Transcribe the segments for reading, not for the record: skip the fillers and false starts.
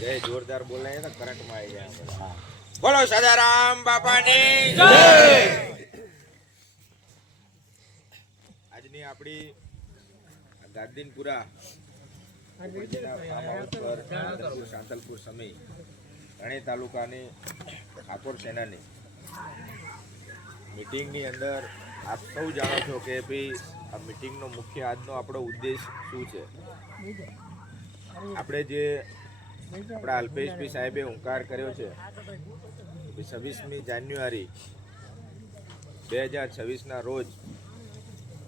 જય જોરદાર બોલાય તો કરંટ માં આવી જાય. બોલો સદારામ બાપાની જય. આજની આપણી ગાદીનપુરા શાંતલપુર સમી રણી તાલુકાની ઠાકોર સેનાની મીટિંગની અંદર આપ સૌ જાણો છો કે ભાઈ આ મીટિંગનો મુખ્ય આજનો આપણો ઉદ્દેશ શું છે. આપણે જે આપણા અલ્પેશભાઈ સાહેબે હુંકાર કર્યો છે 26મી જાન્યુઆરી 2026ના રોજ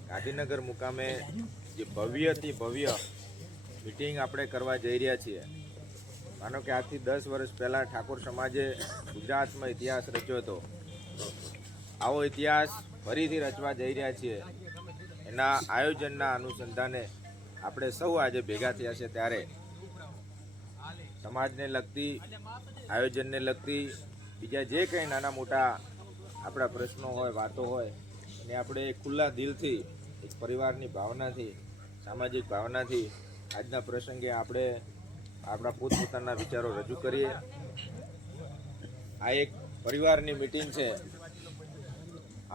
ગાંધીનગર મુકામે જે ભવ્યથી ભવ્ય મીટિંગ આપણે કરવા જઈ રહ્યા છીએ. માનો કે આજથી 10 વર્ષ પહેલાં ઠાકોર સમાજે ગુજરાતમાં ઇતિહાસ રચ્યો હતો. આવો ઇતિહાસ ફરીથી રચવા જઈ રહ્યા છીએ. એના આયોજનના અનુસંધાને આપણે સૌ આજે ભેગા થયા છે. ત્યારે સમાજને લગતી આયોજનને લગતી બીજા જે કંઈ નાના મોટા આપણા પ્રશ્નો હોય વાતો હોય એને આપણે ખુલ્લા દિલથી એક પરિવારની ભાવનાથી સામાજિક ભાવનાથી આજના પ્રસંગે આપણે આપણા પોતપોતાના વિચારો રજૂ કરીએ. આ એક પરિવારની મીટિંગ છે.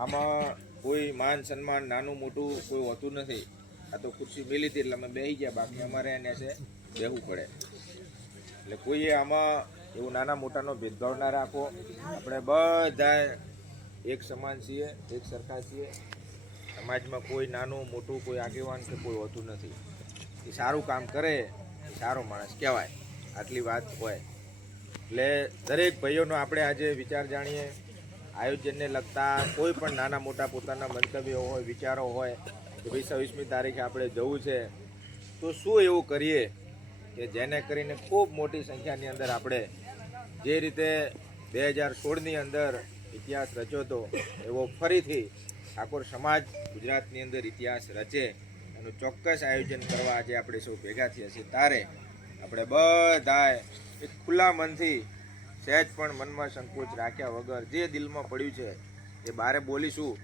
આમાં કોઈ માન સન્માન નાનું મોટું કોઈ હોતું નથી. આ તો ખુરશી મેલી હતી એટલે અમે બેસી ગયા, બાકી અમારે એને છે બેસવું પડે. એટલે કોઈએ આમાં એવું નાના મોટાનો ભેદભાવ ના રાખો. આપણે બધા એક સમાન છીએ, એક સરખા છીએ. સમાજમાં કોઈ નાનું મોટું કોઈ આગેવાન કે કોઈ હોતું નથી. એ સારું કામ કરે એ સારો માણસ કહેવાય. આટલી વાત હોય એટલે દરેક ભાઈઓનો આપણે આજે વિચાર જાણીએ. આયોજનને લગતા કોઈ પણ નાના મોટા પોતાના મંતવ્યો હોય, વિચારો હોય કે ભાઈ 26મી તારીખે આપણે જવું છે તો શું એવું કરીએ કે જેને કરીને ખૂબ મોટી સંખ્યાની અંદર આપણે જે રીતે 2016ની અંદર ઇતિહાસ રચ્યો હતો એવો ફરીથી ઠાકોર સમાજ ગુજરાતની અંદર ઇતિહાસ રચે એનું ચોક્કસ આયોજન કરવા આજે આપણે સૌ ભેગા થયા છીએ. ત્યારે આપણે બધાએ એક ખુલ્લા મનથી સહેજ પણ મનમાં સંકોચ રાખ્યા વગર જે દિલમાં પડ્યું છે એ બહારે બોલીશું.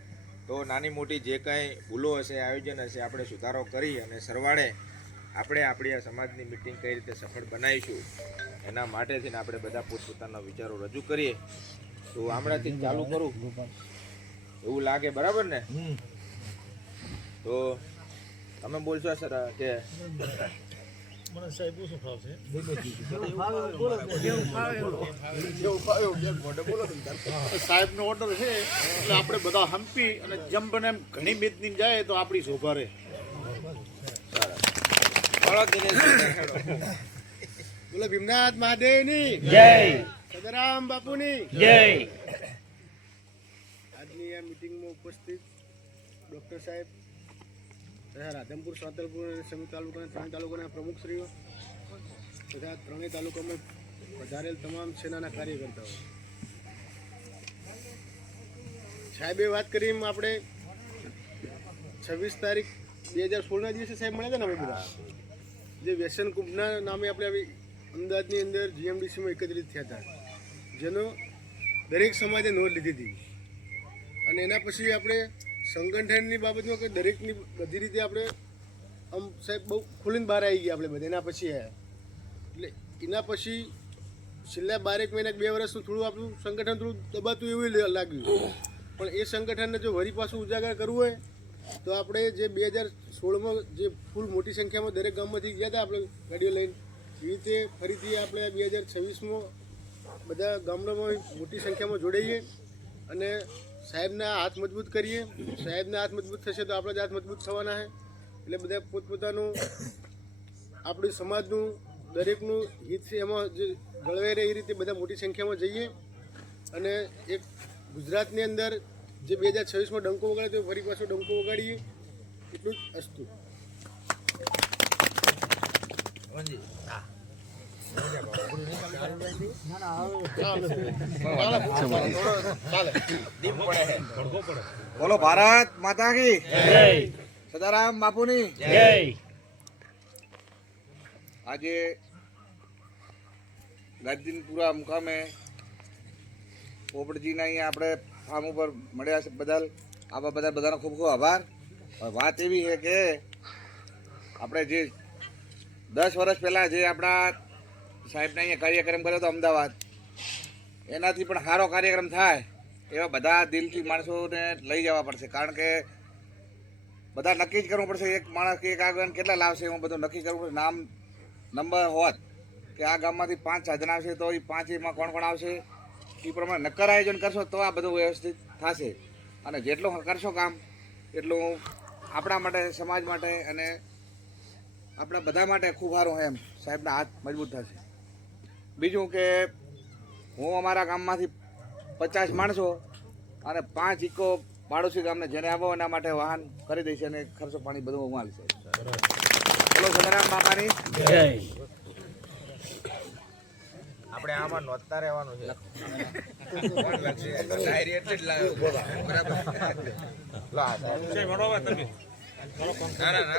તો નાની મોટી જે કંઈ ભૂલો હશે, આયોજન હશે, આપણે સુધારો કરી અને સરવાળે આપણે આપણી આ સમાજની મિટિંગ કઈ રીતે સફળ બનાવીશું એના માટે થઈને આપણે બધા પોતપોતાના વિચારો રજૂ કરીએ. તો હમણાંથી ચાલુ કરું એવું લાગે, બરાબર ને? તો તમે બોલશો સર કે મને સાહેબ શું ફાવશે? સાહેબનો ઓર્ડર છે એટલે આપણે બધા હંપી અને જેમ બને એમ ઘણી બેદની જાય તો આપણી શોભા રહે. બોલો ભીમનાથ મહાદેવની જય, સદારામ બાપુની જય. આજની આ મિટિંગમાં ઉપસ્થિત ડૉક્ટર સાહેબ તથા રાધનપુર, શાંતલપુર અને સમી તાલુકાના ત્રણ તાલુકાના પ્રમુખશ્રીઓ તથા ત્રણેય તાલુકામાં પધારેલ તમામ સેનાના કાર્યકર્તાઓ. સાહેબે વાત કરી એમ આપણે 26 તારીખ 2016ના દિવસે સાહેબ મળ્યા હતા ને અમે બધા જે વ્યસન કુંભના નામે આપણે આવી અમદાવાદની અંદર GMDCમાં એકત્રિત થયા હતા, જેનો દરેક સમાજે નોંધ લીધી હતી. અને એના પછી આપણે સંગઠનની બાબતમાં કે દરેકની બધી રીતે આપણે આમ સાહેબ બહુ ખુલીને બહાર આવી ગયા આપણે બધા. એના પછી આવ્યા એટલે એના પછી છેલ્લા 12 મહિના 2 વર્ષનું થોડું આપણું સંગઠન થોડું દબાતું એવું લાગ્યું. પણ એ સંગઠનને જો વળી પાછું ઉજાગર કરવું હોય તો આપણે જે 2016માં જે ફૂલ મોટી સંખ્યામાં દરેક ગામમાંથી ગયા હતા આપણે ગાડીઓ લઈને, એ રીતે ફરીથી આપણે 2026માં બધા ગામડામાં મોટી સંખ્યામાં જોડાઈએ અને સાહેબના હાથ મજબૂત કરીએ. સાહેબના હાથ મજબૂત થશે તો આપણા જ હાથ મજબૂત થવાના છે. એટલે બધા પોતપોતાનું આપણી સમાજનું દરેકનું હિત છે એમાં જે ગળવાઈ રહે એ રીતે બધા મોટી સંખ્યામાં જઈએ અને એક ગુજરાતની અંદર જે 2026માં ડંકો વગાડે તો ફરી પાછો ડંકો વગાડીએ. એટલું જ અસ્તુ. બોલો ભારત માતા કી જય, સદારામ બાપુની જય. આજે ગાદીનપુરા મુકામે પોપટજીના અહીંયા આપણે ફાર્મ ઉપર મળ્યા છે બદલ આપણા બધાનો ખૂબ ખૂબ આભાર. વાત એવી છે કે આપણે જે 10 વર્ષ પહેલાં જે આપણા સાહેબને અહીંયા કાર્યક્રમ કર્યો હતો અમદાવાદ, એનાથી પણ સારો કાર્યક્રમ થાય એવા બધા દિલથી માણસોને લઈ જવા પડશે. કારણ કે બધા નક્કી જ કરવું પડશે, એક માણસ કે એક આગળ કેટલા લાવશે હું બધું નક્કી કરવું પડશે. નામ નંબર હોત કે આ ગામમાંથી 5 સાધન આવશે તો એ 5 કોણ કોણ આવશે એ પ્રમાણે નક્કર આયોજન કરશો તો આ બધું વ્યવસ્થિત થશે. અને જેટલું કરશો કામ એટલું આપણા માટે, સમાજ માટે અને આપણા બધા માટે ખૂબ સારું એમ સાહેબના હાથ મજબૂત થશે. બીજું કે હું અમારા ગામમાંથી 50 માણસો અને 5 ઇકો પાડોશી ગામને જેને આવો એના માટે વાહન કરી દઈશ અને ખર્ચો પાણી બધું હું આલીશ. બોલો સદારામ બાપાની જય. આપણે આમાં નોંધતા રહેવાનું છે. ડાયરી એટલે જ લાવ્યો. બરાબર. ના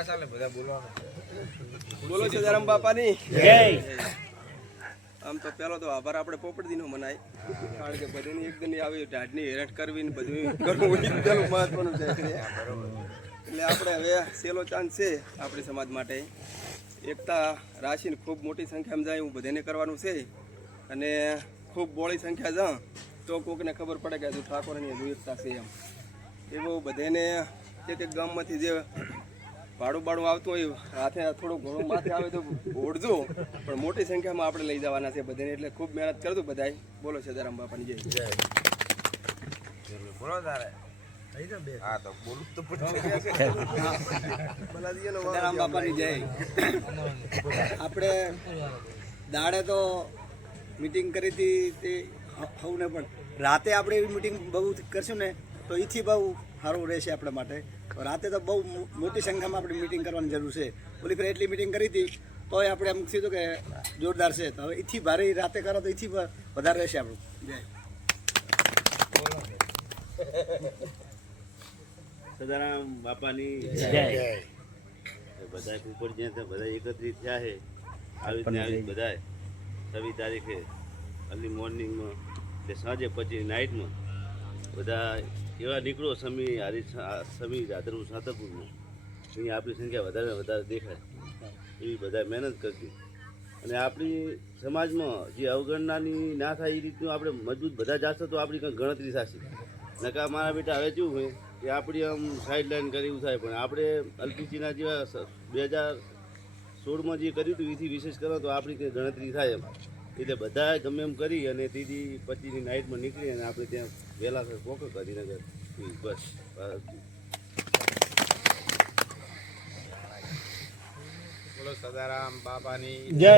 ચાલે, બધા બોલવાનું. બોલો સદારામ બાપાની જય. આમ તો પહેલો તો આભાર આપણે પોપટદીનો મનાય, કારણ કે બધાની એકદમની આવી ઢાઢની હેરાટ કરવી ને બધું કરવું એ પેલું મહત્વનું છે. એટલે આપણે હવે સહેલો ચાન્સ છે આપણી સમાજ માટે. એકતા રાશિને ખૂબ મોટી સંખ્યામાં જાય એવું બધાને કરવાનું છે, અને ખૂબ બોળી સંખ્યા જા તો કોકને ખબર પડે કે હજુ ઠાકોરની હજુ એકતા છે એમ. એવું બધાને એક એક ગામમાંથી જે ભાડું આવતું હોય હાથે થોડું ઘણું માથે આવે તો ઓળજો, પણ મોટી સંખ્યામાં આપણે લઈ જવાના છે બધાને. એટલે ખૂબ મહેનત કરજો બધાય. બોલો સદારામ બાપાની જય. બોલો તારે. હા તો બોલું તો સદારામ બાપાની જય. આપણે દાડે તો મીટિંગ કરી હતી તે સૌને, પણ રાતે આપણે એવી મીટિંગ બહુ કરશું ને તો એથી બહુ સારું રહેશે આપણા માટે. રાતે તો બહુ મોટી સંખ્યામાં આપણે મીટિંગ કરવાની જરૂર છે. ઓલી ફેર એટલી મીટિંગ કરી હતી તોય આપણે એમ કીધું કે જોરદાર છે, તો હવે એથી ભારે રાતે કરો તો એથી વધારે રહેશે આપણું. જય સદારામ બાપાની જય. બધા ઉપર જ્યાં બધા એકત્રિત થયા છે આવી રીતના આવી બધા 26 તારીખે અર્લી મોર્નિંગમાં એટલે સાંજે પછી નાઇટમાં બધા એવા નીકળો સમી રાધનપુર સાતરપુરમાં. અહીંયા આપણી સંખ્યા વધારે દેખાય એવી બધા મહેનત કરતી. અને આપણી સમાજમાં જે અવગણનાની ના થાય એ રીતનું આપણે મજબૂત બધા જાશો તો આપણી કંઈક ગણતરી થશે. નકા મારા બેટા હવે શું હોય કે આપણી આમ સાઈડ લાઈન કરી એવું થાય, પણ આપણે એલપીજીના જેવા 2016માં જે કર્યું હતું એથી વિશેષ કરો તો આપણી કંઈ ગણતરી થાય એમ. એટલે બધા ગમે એમ કરી અને ત્રીજી 25ની નાઇટમાં નીકળી અને આપણે ત્યાં વહેલા પોકો ગાંધીનગર. બસ બોલો સદારામ બાપાની જય.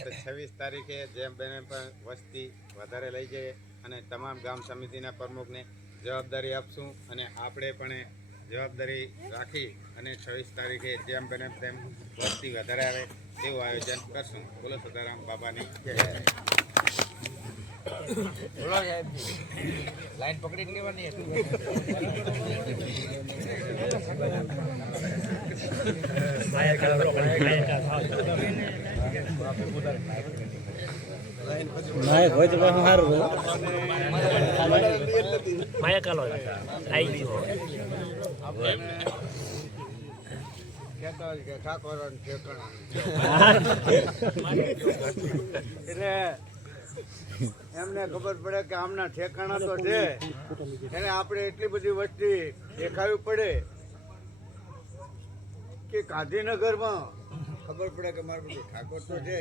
26 તારીખે જેમ બને પણ વસ્તી વધારે લઈ જઈએ અને તમામ ગામ સમિતિના પ્રમુખને જવાબદારી આપશું, અને આપણે પણ જવાબદારી રાખી અને 26 તારીખે જેમ બને તેમ વસ્તી વધારે આવે તેવું આયોજન કરશું. બોલો સદારામ બાપાની જય. બોલો સાહેબ, લાઈન પકડી લેવાની નાયક હોય તો સારું માયા કાલો આવી ગયો. એટલે એમને ખબર પડે કે આમના ઠેકાણા તો છે, એને આપણે એટલી બધી વસ્તી દેખાવી પડે કે ગાંધીનગરમાં ખબર પડે કે મારું બધું ઠાકોર તો છે,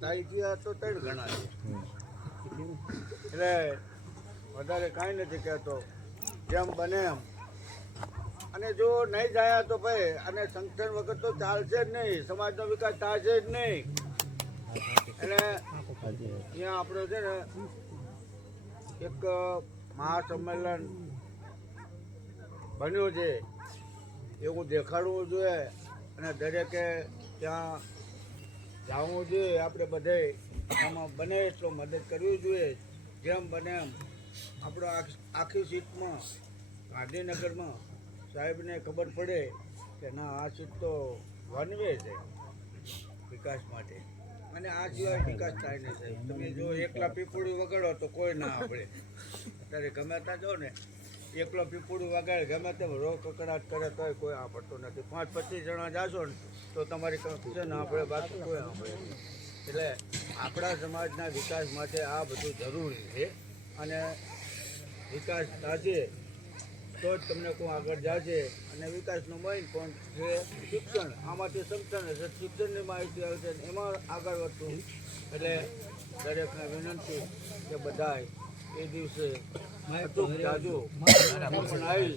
તારીખી તો 3 ગણા છે. એટલે વધારે કાંઈ નથી કહેતો, જેમ બને એમ. અને જો નહીં જાય તો ભાઈ અને સંગઠન વગર તો ચાલશે જ નહીં, સમાજનો વિકાસ થશે જ નહીં. એટલે અહીંયા આપણો છે ને એક મહાસંમેલન બન્યું છે એવું દેખાડવું જોઈએ, અને દરેકે ત્યાં જવું જોઈએ. આપણે બધે આમાં બને એટલો મદદ કરવી જોઈએ. જેમ બને એમ આપણો આખી સીટમાં ગાંધીનગરમાં સાહેબને ખબર પડે કે ના આ સીટ તો વનવે છે વિકાસ માટે, અને આ સિવાય વિકાસ થાય નહીં. સાહેબ તમે જો એકલા પીપળું વગાડો તો કોઈ ના આપણે અત્યારે ગમે ત્યાં જો ને એકલો પીપળું વગાડે ગમે તેમ રો કકડાટ કરે તોય કોઈ આ પડતો નથી. 5-25 જણા જાશો ને તો તમારી છે ને આપણે બાકી કોઈ સાંભળે નહીં. એટલે આપણા સમાજના વિકાસ માટે આ બધું જરૂરી છે અને વિકાસ થશે તો જ તમને કોઈ આગળ જશે. અને વિકાસનો મેઇન પોઈન્ટ છે શિક્ષણ. આમાંથી શિક્ષણની માહિતી આવશે એમાં આગળ વધતું. એટલે દરેકને વિનંતી કે બધાય એ દિવસે અચૂક જાજો અને હું પણ આવીશ.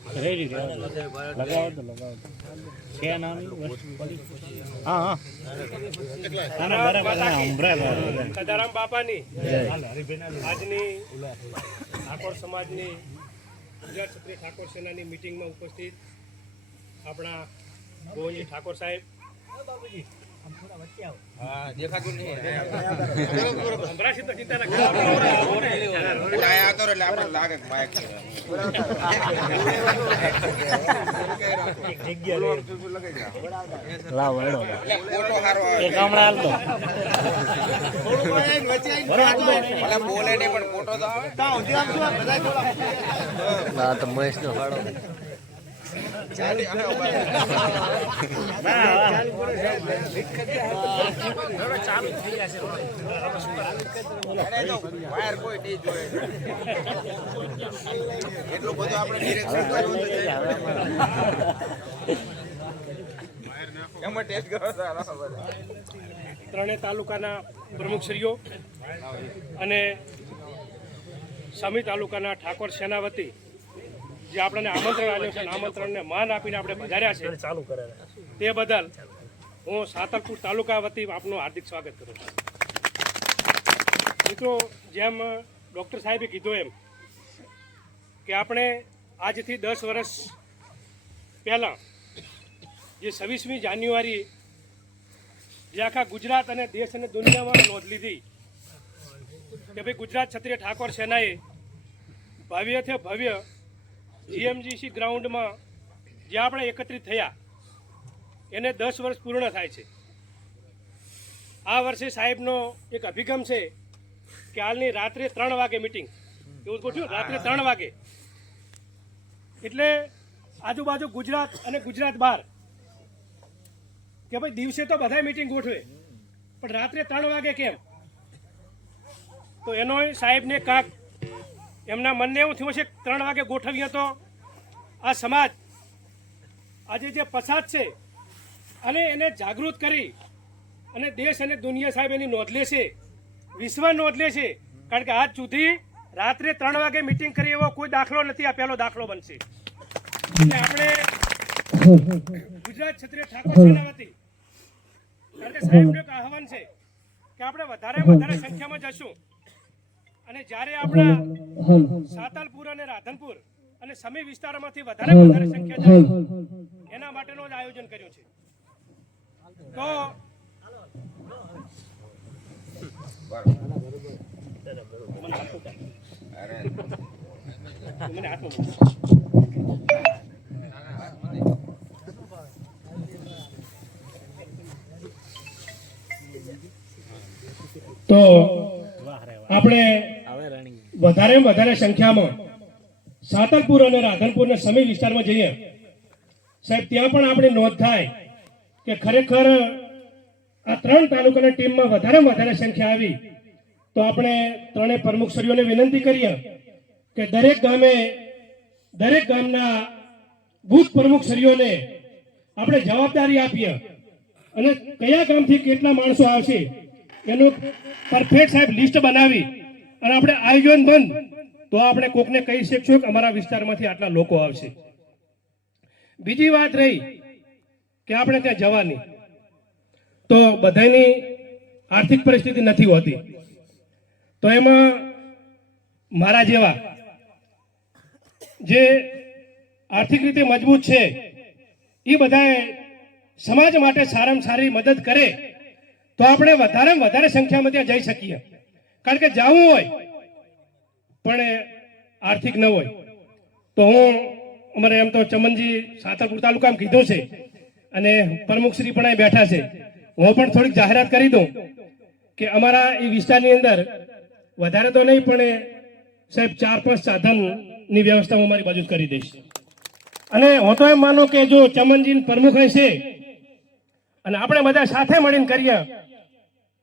સદારામ બાપાની આજની ઠાકોર સમાજની ગુજરાત ક્ષત્રિય ઠાકોર સેનાની મિટિંગમાં ઉપસ્થિત આપણા ગોવિંદજી ઠાકોર સાહેબ, સંભળાશે તો ચિંતા ના બોલે નહીં પણ ફોટો તો આવે. વાયર કોઈ નહીં જોયે એટલું બધું આપણે ડિરેક્શન એમાં ટેસ્ટ કરો. ત્રણેય તાલુકાના પ્રમુખશ્રીઓ અને સમી તાલુકાના ઠાકોર સેના વતી જે આપણને આમંત્રણ આવ્યું છે, આમંત્રણને માન આપીને આપણે વધાર્યા છે તે બદલ હું સાતલપુર તાલુકા વતી આપનું હાર્દિક સ્વાગત કરું છું. મિત્રો, જેમ ડૉક્ટર સાહેબે કીધું એમ કે આપણે આજથી 10 વર્ષ પહેલાં જે 26મી જાન્યુઆરી જે આખા ગુજરાત અને દેશ અને દુનિયામાં નોંધ લીધી કે ભાઈ ગુજરાત ક્ષત્રિય ઠાકોર સેનાએ ભવ્યથી ભવ્ય જીએમજીસી ગ્રાઉન્ડમાં જે આપણે એકત્રિત થયા એને 10 વર્ષ પૂર્ણ થાય છે. આ વર્ષે સાહેબનો એક અભિગમ છે કે હાલની રાત્રે 3 વાગે મિટિંગ, એવું ગોઠવ્યું રાત્રે 3 વાગે, એટલે આજુબાજુ ગુજરાત અને ગુજરાત બહાર કે ભાઈ દિવસે તો બધા મિટિંગ ગોઠવે પણ રાત્રે 3 વાગે કેમ? તો એનો સાહેબને કાંક એમના મનને એવું થયું છે 3 વાગે ગોઠવીએ તો આ સમાજ આજે જે પછાત છે અને એને જાગૃત કરી અને દેશ અને દુનિયા સાહેબ એની નોંધ લેશે, વિશ્વ નોંધ લેશે. કારણ કે આજ સુધી રાત્રે 3 વાગે મિટિંગ કરી એવો કોઈ દાખલો નથી. આ પહેલો દાખલો બનશે. એટલે આપણે ગુજરાત ક્ષત્રિય ઠાકોર સેના વતી કારણ કે સાહેબનું એક આહવાન છે કે આપણે વધારે સંખ્યામાં જશું અને જ્યારે આપણા સાતલપુર અને રાધનપુર અને સમી વિસ્તારોમાંથી વધારે સંખ્યા જાય એના માટેનું જ આયોજન કર્યું છે. તો તો આપણે વધારે સંખ્યામાં સાતલપુર અને રાધનપુરના સમી વિસ્તારમાં જઈએ સાહેબ, ત્યાં પણ આપણે નોંધ થાય કે ખરેખર આ 3 તાલુકાની ટીમમાં વધારે સંખ્યા આવી તો આપણે ત્રણેય પ્રમુખશ્રીઓને વિનંતી કરીએ કે દરેક ગામના બૂથ પ્રમુખશ્રીઓને આપણે જવાબદારી આપીએ અને કયા ગામથી કેટલા માણસો આવશે એનું પરફેક્ટ સાહેબ લિસ્ટ બનાવી અને આપણે આયોજન બંધ તો આપણે કોકને કહી શકશું કે અમારા વિસ્તારમાંથી આટલા લોકો આવશે. બીજી વાત રહી કે આપણે ત્યાં જવાની તો બધાની આર્થિક પરિસ્થિતિ નથી હોતી, તો એમાં મારા જેવા જે આર્થિક રીતે મજબૂત છે એ બધાએ સમાજ માટે સારામાં સારી મદદ કરે તો આપણે વધારે સંખ્યામાં ત્યાં જઈ શકીએ. કારણ કે જવું હોય પણ આર્થિક ન હોય તો હું અમારે એમ તો ચમનજી સાતલપુર તાલુકામાં કીધું છે અને પ્રમુખશ્રી પણ અહીં બેઠા છે, હું પણ થોડીક જાહેરાત કરી દઉં કે અમારા એ વિસ્તારની અંદર વધારે તો નહીં પણ સાહેબ 4-5 સાધનની વ્યવસ્થા હું અમારી બાજુ કરી દઈશ. અને હું તો એમ માનું કે જો ચમનજી પ્રમુખ હશે અને આપણે બધા સાથે મળીને કરીએ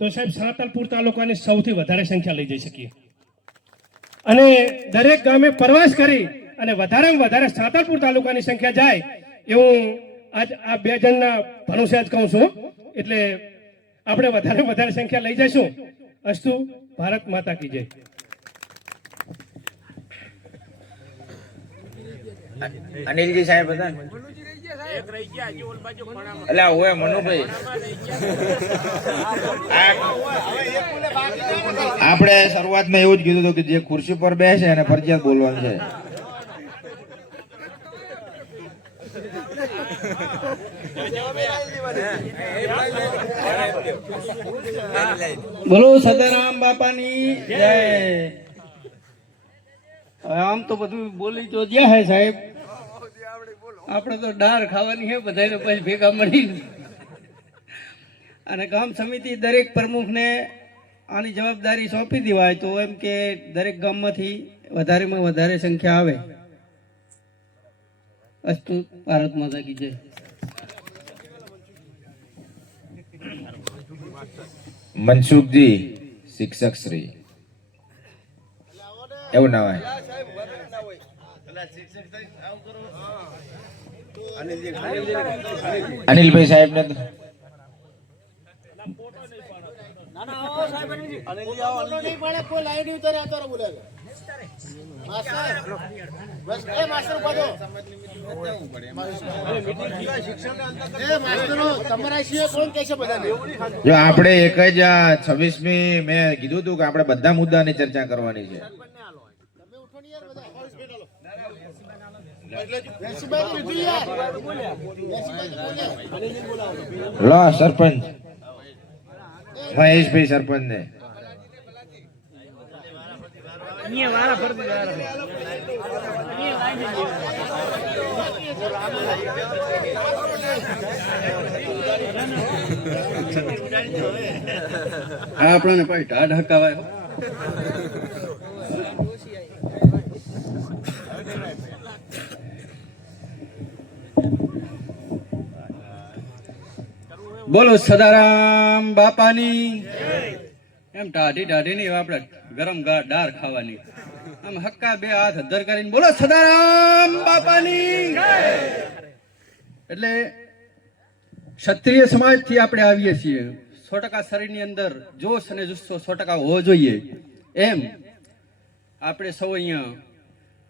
તો સાહેબ સાંતલપુર તાલુકાની સૌથી વધારે સંખ્યા લઈ જઈ શકીએ. અને દરેક ગામે પ્રવાસ કરી અને વધારેમાં વધારે સાંતલપુર તાલુકાની સંખ્યા જાય એવું આજ આ બે જણના ભરોસે જ કહું છું. એટલે આપણે વધારે સંખ્યા લઈ જઈશું. અસ્તુ. ભારત માતા કી જય. અનિલજી સાહેબ હતા ને? અલ્યા ઓય મનુભાઈ, આપણે શરૂઆતમાં એવું જ કીધું હતું કે જે ખુરશી પર બેસે એને ફરજિયાત બોલવાનું છે. બોલો સદારામ બાપાની જય. આમ તો બધું બોલી તો જ્યાં હે સાહેબ, આપણે તો ડાર ખાવાની છે બધાને પછી ભેગા મળીને. અને ગામ સમિતિ દરેક પ્રમુખને આની જવાબદારી સોંપી દેવાય તો એમ કે દરેક ગામમાંથી વધારેમાં વધારે સંખ્યા આવે. અસ્તુ. ભારત માતા કી જય. મનસુખજી શિક્ષક શ્રી એવું ના હોય. અનિલભાઈ સાહેબ ને જો આપણે એક જ 26મી મેં કીધું હતું કે આપણે બધા મુદ્દાની ચર્ચા કરવાની છે. લો સરપંચ મહેશભાઈ સરપંચ ને આપણને પછી ઢાઢ હકાવાય. બોલો સદારામ બાપાની. એમ ટાઢી નહીં, આપણે ગરમ દાળ ખાવાની. આમ હક્કા બે હાથ અધ્ધર કરીને બોલો સદારામ બાપાની. એટલે ક્ષત્રિય સમાજથી આપણે આવીએ છીએ. 100% શરીરની અંદર જોશ અને જુસ્સો 100% હોવો જોઈએ. એમ આપણે સૌ અહીંયા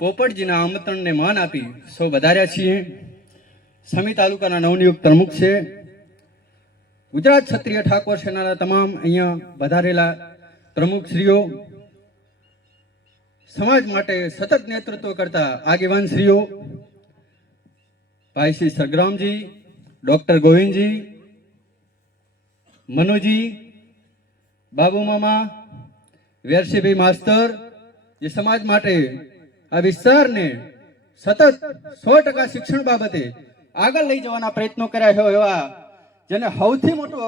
પોપટજીના આમંત્રણને માન આપી સૌ વધાર્યા છીએ. સમી તાલુકાના નવનિયુક્ત પ્રમુખ છે. ગુજરાત ક્ષત્રિય ઠાકોર સેનાના તમામ અહીંયા વધારેલા પ્રમુખશ્રીઓ, સમાજ માટે સતત નેતૃત્વ કરતા આગેવાનશ્રીઓ, ભાઈ શ્રી સગ્રામજી, ડોક્ટર ગોવિંદજી, મનુજી, બાબુ મામા, વેરસીભાઈ માસ્તર, જે સમાજ માટે આ વિસ્તારને સતત 100% શિક્ષણ બાબતે આગળ લઈ જવાના પ્રયત્નો કર્યા હોય એવા જેને સૌથી મોટું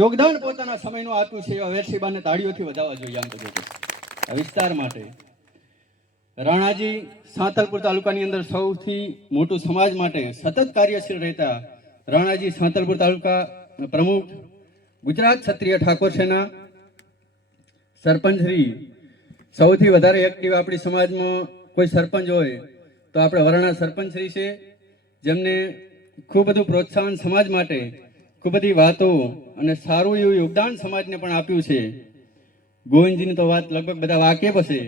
યોગદાન પોતાના સમયનું આપ્યું છે એવા વેરસીબાને તાળીઓથી વધાવવા જોઈએ. આમ તો આ વિસ્તાર માટે રાણાજી સાંતલપુર તાલુકાની અંદર સૌથી મોટું સમાજ માટે સતત કાર્યશીલ રહેતા રાણાજી સાંતલપુર તાલુકા પ્રમુખ, ગુજરાત ક્ષત્રિય ઠાકોર સેના સરપંચ શ્રી, સૌથી વધારે એક્ટિવ આપણી સમાજમાં કોઈ સરપંચ હોય તો આપણે વરણા સરપંચ શ્રી છે, જેમને ખૂબ બધું પ્રોત્સાહન સમાજ માટે, ખૂબ બધી વાતો અને સારું એવું યોગદાન સમાજને પણ આપ્યું છે. ગોવિંદજીની તો વાત લગભગ બધા વાકેફ હશે.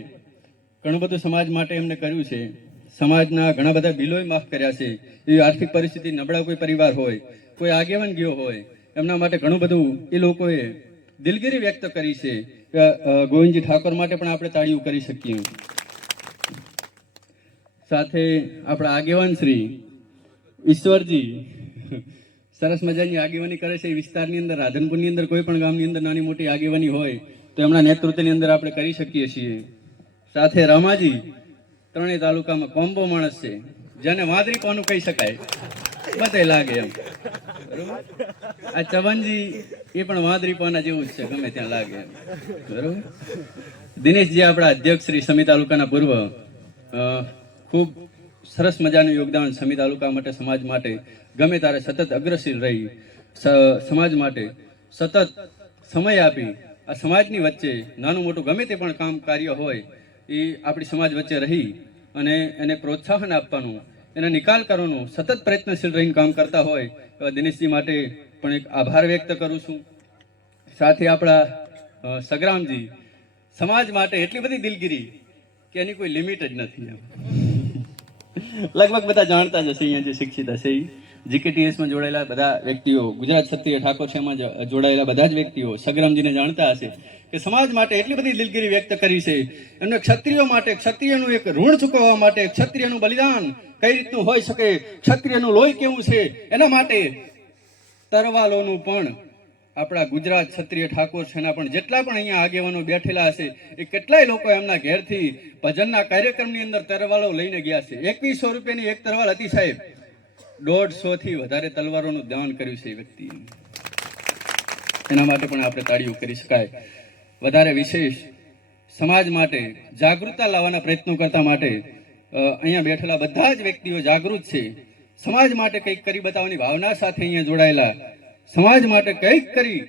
ઘણું બધું સમાજ માટે એમને કર્યું છે. સમાજના ઘણા બધા બિલોય માફ કર્યા છે. એવી આર્થિક પરિસ્થિતિ નબળા કોઈ પરિવાર હોય, કોઈ આગેવાન ગયો હોય, એમના માટે ઘણું બધું એ લોકોએ દિલગીરી વ્યક્ત કરી છે. ગોવિંદજી ઠાકોર માટે પણ આપણે તાળીઓ કરી શકીએ. સાથે આપણા આગેવાન શ્રી ઈશ્વરજી સરસ મજાની આગેવાની કરે છે. એ વિસ્તારની અંદર રાધનપુરની અંદર કોઈ પણ ગામની અંદર નાની મોટી આગેવાની હોય તો એમના નેતૃત્વની અંદર આપણે કરી શકીએ છીએ. સાથે રામાજી ત્રણેય તાલુકામાં કોમ્બો માણસ છે, જેને વાદળી પાનું કહી શકાય, બધે લાગે એમ. બરોબર. આ ચવનજી એ પણ વાદળી પાના જેવું જ છે, ગમે ત્યાં લાગે એમ. બરોબર. દિનેશજી આપણા અધ્યક્ષ શ્રી સમી તાલુકાના પૂર્વ, ખૂબ સરસ મજાનું યોગદાન સમી તાલુકા માટે, સમાજ માટે ગમે ત્યારે સતત અગ્રશીલ રહી સમાજ માટે સતત સમય આપી આ સમાજની વચ્ચે નાનું મોટું ગમે તે પણ કામ કાર્ય હોય એ આપણી સમાજ વચ્ચે રહી અને એને પ્રોત્સાહન આપવાનું એના નિકાલ કરવાનું સતત પ્રયત્નશીલ રહીને કામ કરતા હોય એવા દિનેશજી માટે પણ એક આભાર વ્યક્ત કરું છું. સાથે આપણા સગ્રામજી સમાજ માટે એટલી બધી દિલગીરી કે એની કોઈ લિમિટ જ નથી. લગભગ બધા જાણતા જ હશે અહીંયા જે શિક્ષિત હશે એ જીકેટીએસમાં જોડાયેલા બધા વ્યક્તિઓ, ગુજરાત ક્ષત્રિય ઠાકોર સેમાં જોડાયેલા બધા જ વ્યક્તિઓ સગ્રામજીને જાણતા હશે કે સમાજ માટે એટલી બધી દિલગીરી વ્યક્ત કરી છે. એમને ક્ષત્રિયો માટે, ક્ષત્રિયનું એક ઋણ ચૂકવવા માટે, ક્ષત્રિયનું બલિદાન કઈ રીતનું હોઈ શકે, ક્ષત્રિયનું લોહી કેવું છે એના માટે તરવાલોનું પણ આપણા ગુજરાત ક્ષત્રિય ઠાકોર સેના પણ જેટલા પણ અહીંયા આગેવાનો બેઠેલા હશે એ કેટલાય લોકો એમના ઘેરથી ભજનના કાર્યક્રમની અંદર તરવાલો લઈને ગયા છે. 2100 રૂપિયાની એક તરવાલ હતી સાહેબ. 150 થી વધારે તલવારોનું દાન કર્યું છે એ વ્યક્તિએ. એના માટે પણ આપણે તાળીઓ કરી શકાય. વધારે વિશેષ સમાજ માટે જાગૃતતા લાવવાના પ્રયત્નો કરતા માટે અહીંયા બેઠેલા બધા જ વ્યક્તિઓ જાગૃત છે. સમાજ માટે કંઈક કરી બતાવવાની ભાવના સાથે અહીંયા જોડાયેલા, સમાજ માટે કંઈક કરી,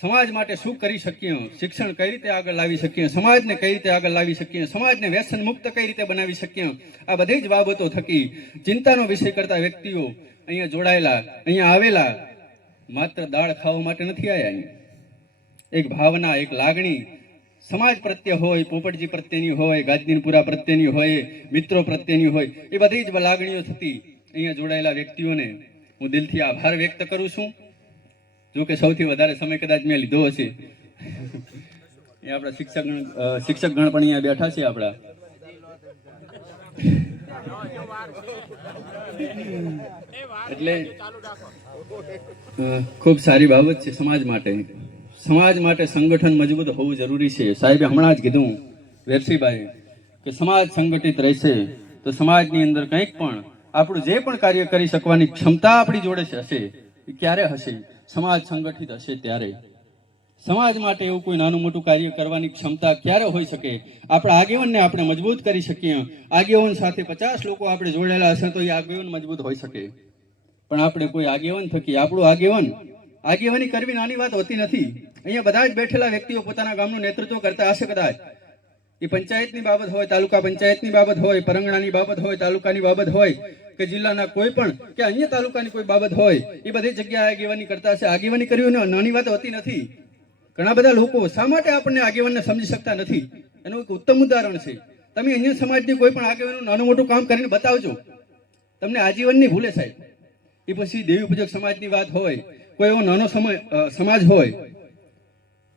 સમાજ માટે શું કરી શકીએ, શિક્ષણ કઈ રીતે આગળ લાવી શકીએ, સમાજને કઈ રીતે આગળ લાવી શકીએ, સમાજને વ્યસન મુક્ત કઈ રીતે બનાવી શકીએ, આ બધી જ બાબતો થકી ચિંતાનો વિષય કરતા વ્યક્તિઓ અહીંયા જોડાયેલા, અહીંયા આવેલા માત્ર દાળ ખાવા માટે નથી આવ્યા. અહીંયા એક ભાવના, એક લાગણી સમાજ પ્રત્યે હોય, પોપટજી પ્રત્યેની હોય, ગાજદીનપુરા પ્રત્યેની હોય, મિત્રો પ્રત્યેની હોય, એ બધી જ લાગણીઓ થતી અહીંયા જોડાયેલા વ્યક્તિઓને હું દિલથી આભાર વ્યક્ત કરું છું. જો કે સૌથી વધારે સમય કદાચ મેં લીધો હશે એ આપણા શિક્ષકગણ પણ અહીંયા બેઠા છે આપણા. એટલે ખૂબ સારી બાબત છે સમાજ માટે. સમાજ માટે સંગઠન મજબૂત હોવું જરૂરી છે. સાહેબે હમણાં જ કીધું વેરસીભાઈ કે સમાજ સંગઠિત રહેશે તો સમાજની અંદર કંઈક પણ આપણું જે પણ કાર્ય કરી શકવાની ક્ષમતા આપણી જોડે હશે. એ ક્યારે હશે? સમાજ સંગઠિત હશે ત્યારે. સમાજ માટે એવું કોઈ નાનું મોટું કાર્ય કરવાની ક્ષમતા ક્યારે હોઈ શકે? આપણા આગેવાનને આપણે મજબૂત કરી શકીએ. આગેવાન સાથે 50 લોકો આપણે જોડાયેલા હશે તો એ આગેવાન મજબૂત હોઈ શકે. પણ આપણે કોઈ આગેવાન થકી આપણું આગેવાની કરવી નાની વાત હોતી નથી. અહીંયા બધા જ બેઠેલા વ્યક્તિઓ પોતાના ગામનું નેતૃત્વ કરતા હશે કદાચ. એ પંચાયતની બાબત હોય, તાલુકા પંચાયતની બાબત હોય, પરંગણાની બાબત હોય, તાલુકાની બાબત હોય કે જિલ્લાના કોઈ પણ કે અન્ય તાલુકાની કોઈ બાબત હોય, એ બધી જગ્યાએ આગેવાની કરતા હશે. આગેવાની કરવી નાની વાત હોતી નથી. ઘણા બધા લોકો શા માટે આપણને આગેવાનને સમજી શકતા નથી એનું એક ઉત્તમ ઉદાહરણ છે. તમે અન્ય સમાજની કોઈ પણ આગેવાનું નાનું મોટું કામ કરીને બતાવજો, તમને આજીવન નહીં ભૂલે સાહેબ. એ પછી દેવી પૂજક સમાજની વાત હોય, કોઈ એવો નાનો સમાજ હોય,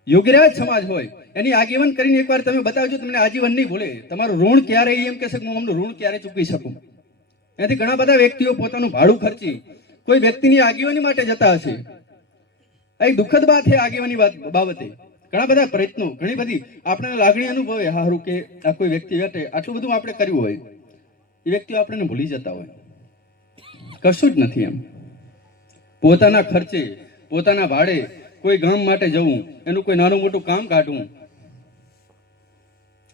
યોગીરાજ સમાજ હોય, એની આગેવાન કરીને એકવાર તમે બતાવજો, તમને આજીવન નહીં ભૂલે. તમારું ઋણ ક્યારે એમ કહેશે કે હું અમનું ઋણ ક્યારે ચૂકવી શકું. એનાથી ઘણા બધા વ્યક્તિઓ પોતાનું ભાડું ખર્ચી કોઈ વ્યક્તિની આગેવાની માટે જતા હશે. આ એક દુઃખદ વાત છે. આગેવાની બાબતે ઘણા બધા પ્રયત્નો, ઘણી બધી આપણે લાગણી અનુભવે, હારું કે આ કોઈ વ્યક્તિ માટે આટલું બધું આપણે કર્યું હોય, એ વ્યક્તિઓ આપણને ભૂલી જતા હોય. કશું જ નથી એમ. પોતાના ખર્ચે, પોતાના ભાડે કોઈ ગામ માટે જવું, એનું કોઈ નાનું મોટું કામ કાઢવું.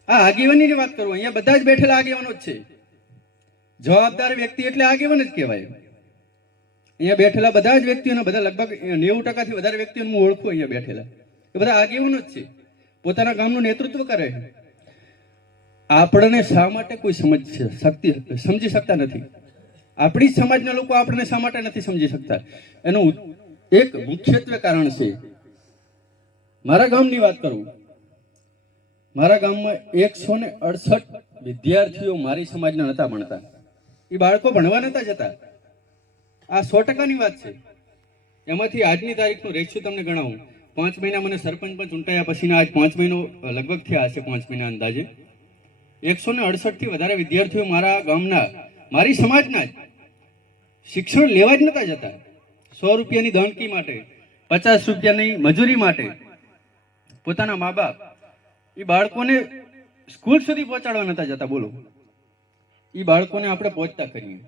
આ આગેવાનીની વાત કરું, અહીંયા બધા જ બેઠેલા આગેવાનો જ છે. જવાબદાર વ્યક્તિ એટલે આગેવાન જ કહેવાય. અહીંયા બેઠેલા બધા જ વ્યક્તિઓને, બધા લગભગ 90% થી વધારે વ્યક્તિઓને હું ઓળખું અહીંયા બેઠેલા, એ બધા આગેવાનો જ છે. પોતાના ગામનું નેતૃત્વ કરે છે. આપણને શા માટે કોઈ સમજી શકતા નથી? આપણી જ સમાજના લોકો આપણને શા માટે નથી સમજી શકતા? એનું એક મુખ્યત્વે કારણ છે. મારા ગામની વાત કરું, મારા ગામમાં 168 વિદ્યાર્થીઓ મારી સમાજના નહોતા ભણતા. એ બાળકો ભણવા નહોતા જતા. આ 100%ની વાત છે. એમાંથી આજની તારીખનું રેશિયો તમને ગણાવું. 5 મહિના મને સરપંચ પણ ચૂંટાયા પછીના આજ 5 મહિનો લગભગ થયા હશે, 5 મહિના અંદાજે. 168 થી વધારે વિદ્યાર્થીઓ મારા ગામના, મારી સમાજના જ શિક્ષણ લેવા જ નતા જતા. 100 રૂપિયાની દાનકી માટે, 50 રૂપિયાની મજૂરી માટે પોતાના મા બાપ એ બાળકોને સ્કૂલ સુધી પહોંચાડવા નતા જતા. બોલો, એ બાળકોને આપણે પહોંચતા કરીએ.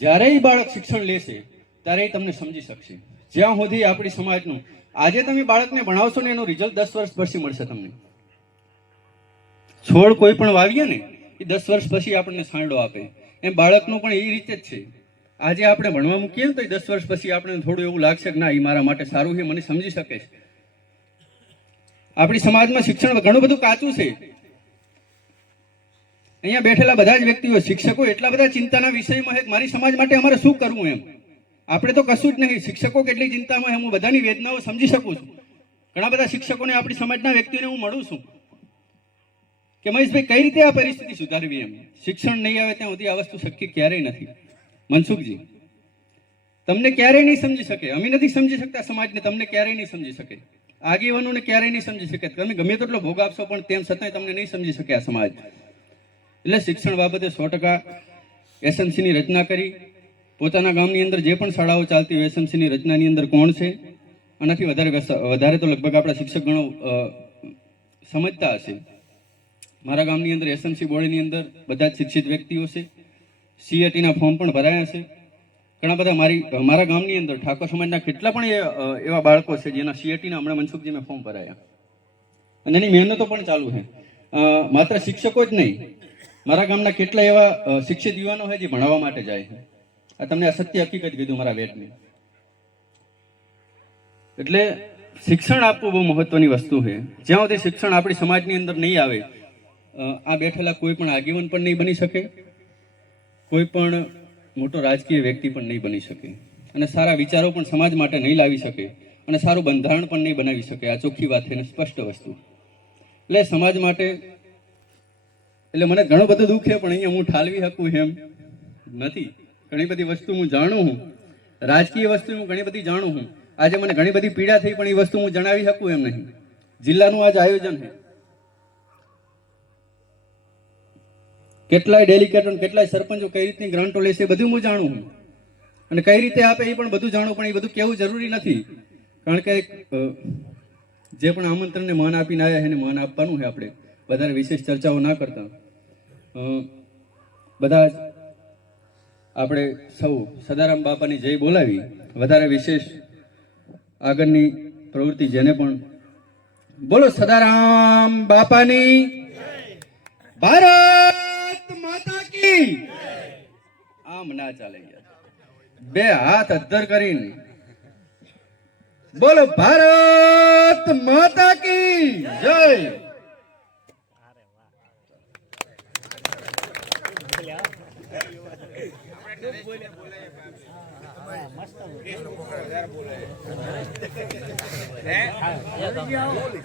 જ્યારે એ બાળક શિક્ષણ લેશે ત્યારે એ તમને સમજી શકશે. જ્યાં સુધી આપણી સમાજનું આજે તમે બાળકને ભણાવશો ને એનું રિઝલ્ટ 10 વર્ષ પછી મળશે તમને. છોડ કોઈ પણ વાવીએ ને એ 10 વર્ષ પછી આપણને સાંડો આપે. એમ બાળકનું પણ એ રીતે જ છે. આજે આપણે ભણવા મૂકીએ ને તો 10 વર્ષ પછી આપણે થોડું એવું લાગશે કે ના એ મારા માટે સારું છે, મને સમજી શકે છે. આપણી સમાજમાં શિક્ષણ ઘણું બધું કાચું છે. અહીંયા બેઠેલા બધા જ વ્યક્તિઓ શિક્ષકો એટલા બધા ચિંતાના વિષયમાં છે કે મારી સમાજ માટે અમારે શું કરવું એમ. આપણે તો કશું જ નહીં. શિક્ષકો કેટલી ચિંતામાં છે હું બધાની વેદનાઓ સમજી શકું છું. ઘણા બધા શિક્ષકોને આપણી સમાજના વ્યક્તિઓને હું મળું છું કે મહેશભાઈ કઈ રીતે આ પરિસ્થિતિ સુધારવી એમ. શિક્ષણ નહીં આવે ત્યાં સુધી આ વસ્તુ શક્ય ક્યારેય નથી. મનસુખજી, તમને ક્યારેય નહીં સમજી શકે, અમે નથી સમજી શકતા સમાજને, તમને ક્યારેય નહીં સમજી શકે, આગેવાનોને ક્યારેય નહીં સમજી શકે. તમે ગમે તેટલો ભોગ આપશો પણ તેમ છતાંય તમને નહીં સમજી શકે આ સમાજ. એટલે શિક્ષણ બાબતે 100% એસએમસીની રચના કરી. પોતાના ગામની અંદર જે પણ શાળાઓ ચાલતી હોય એસએમસીની રચનાની અંદર કોણ છે, આનાથી વધારે તો લગભગ આપણા શિક્ષક ગણો સમજતા હશે. મારા ગામની અંદર એસએમસી બોર્ડની અંદર બધા જ શિક્ષિત વ્યક્તિઓ છે. સીએટીના ફોર્મ પણ ભરાયા છે. ઘણા બધા મારા ગામની અંદર ઠાકોર સમાજના કેટલા પણ એવા બાળકો છે જેના સીએટીના હમણાં મનસુખજી મેં ફોર્મ ભરાયા અને એની મહેનતો પણ ચાલુ છે. માત્ર શિક્ષકો જ નહીં, મારા ગામના કેટલા એવા શિક્ષિત યુવાનો છે જે ભણાવવા માટે જાય છે. આ તમને અસત્ય હકીકત કીધું મારા વેટની. એટલે શિક્ષણ આપવું બહુ મહત્વની વસ્તુ છે. જ્યાં સુધી શિક્ષણ આપણી સમાજની અંદર નહીં આવે, આ બેઠેલા કોઈ પણ આગેવાન પણ નહીં બની શકે, કોઈ પણ મોટો રાજકીય વ્યક્તિ પણ નહીં બની શકે, અને સારા વિચારો પણ સમાજ માટે નહીં લાવી શકે, અને સારું બંધારણ પણ નહીં બનાવી શકે. આ ચોખ્ખી વાત છે અને સ્પષ્ટ વસ્તુ. એટલે સમાજ માટે એટલે મને ઘણું બધું દુઃખ છે પણ અહીંયા હું ઠાલવી શકું એમ નથી. ઘણી બધી વસ્તુ હું જાણું છું, રાજકીય વસ્તુ હું ઘણી બધી જાણું છું. આજે મને ઘણી બધી પીડા થઈ પણ એ વસ્તુ હું જણાવી શકું એમ નહીં. જિલ્લાનું આજ આયોજન છે, કેટલાય ડેલિકેટો કેટલાય સરપંચો કઈ રીતની ગ્રાન્ટો લેશે બધું હું જાણું છું, અને કઈ રીતે આપે એ પણ બધું જાણું. પણ એ બધું કેવું જરૂરી નથી, કારણ કે જે પણ આમંત્રણને માન આપીને આવ્યા એને માન આપવાનું છે. આપણે વધારે વિશેષ ચર્ચાઓ ના કરતા બધા જ આપણે સૌ સદારામ બાપાની જય બોલાવી વધારે વિશેષ આગળની પ્રવૃત્તિ જેને પણ બોલો સદારામ બાપાની, ભારત માતા કી. આમ ના ચાલે યાર, બે હાથ અદ્ધર કરીને બોલો ભારત માતા કી જય.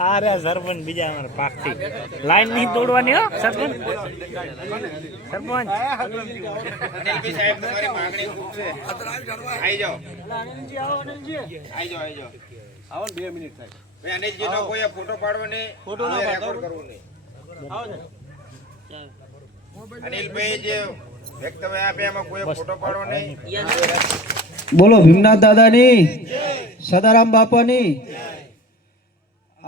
અરે સરપંચ બીજા અમારે પાકથી લાઈન નહીં તોડવાની હો સરપંચ. સરપંચ સાહેબ તમારી માંગણી ખૂબ છે. આવી જાઓ, આવો ને 2 મિનિટ થાય. ભાઈ અનિલજીનો કોઈ ફોટો પાડવો નહીં, ફોટો રેકોર્ડ કરવું નહીં. અનિલભાઈ જે વ્યક્તવ્ય આપે એમાં કોઈ ફોટો પાડવો નહીં. બોલો ભીમનાથ દાદાની, સદારામ બાપાની.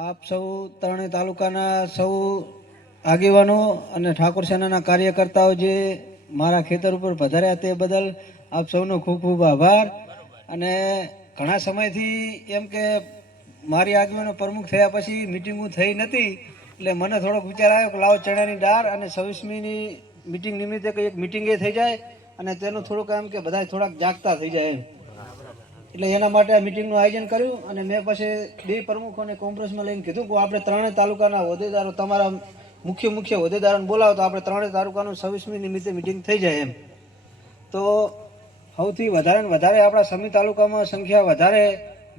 આપ સૌ ત્રણેય તાલુકાના સૌ આગેવાનો અને ઠાકોર સેનાના કાર્યકર્તાઓ જે મારા ખેતર ઉપર પધાર્યા તે બદલ આપ સૌનો ખૂબ ખૂબ આભાર. અને ઘણા સમયથી એમ કે મારી આગેવાનો પ્રમુખ થયા પછી મિટિંગો થઈ નથી, એટલે મને થોડોક વિચાર આવ્યો કે લાવો ચણાની દાળ અને 26મીની મિટિંગ નિમિત્તે એક મિટિંગ એ થઈ જાય અને તેનું થોડુંક એમ કે બધા થોડાક જાગતા થઈ જાય એમ. એટલે એના માટે આ મિટિંગનું આયોજન કર્યું અને મેં પછી 2 પ્રમુખોને કોન્ફરન્સમાં લઈને કીધું કે આપણે ત્રણેય તાલુકાના હોદ્દેદારો, તમારા મુખ્ય હોદ્દેદારોને બોલાવો તો આપણે ત્રણેય તાલુકાનું 26મી નિમિત્તે મિટિંગ થઈ જાય એમ. તો સૌથી વધારે ને વધારે આપણા સમી તાલુકામાં સંખ્યા વધારે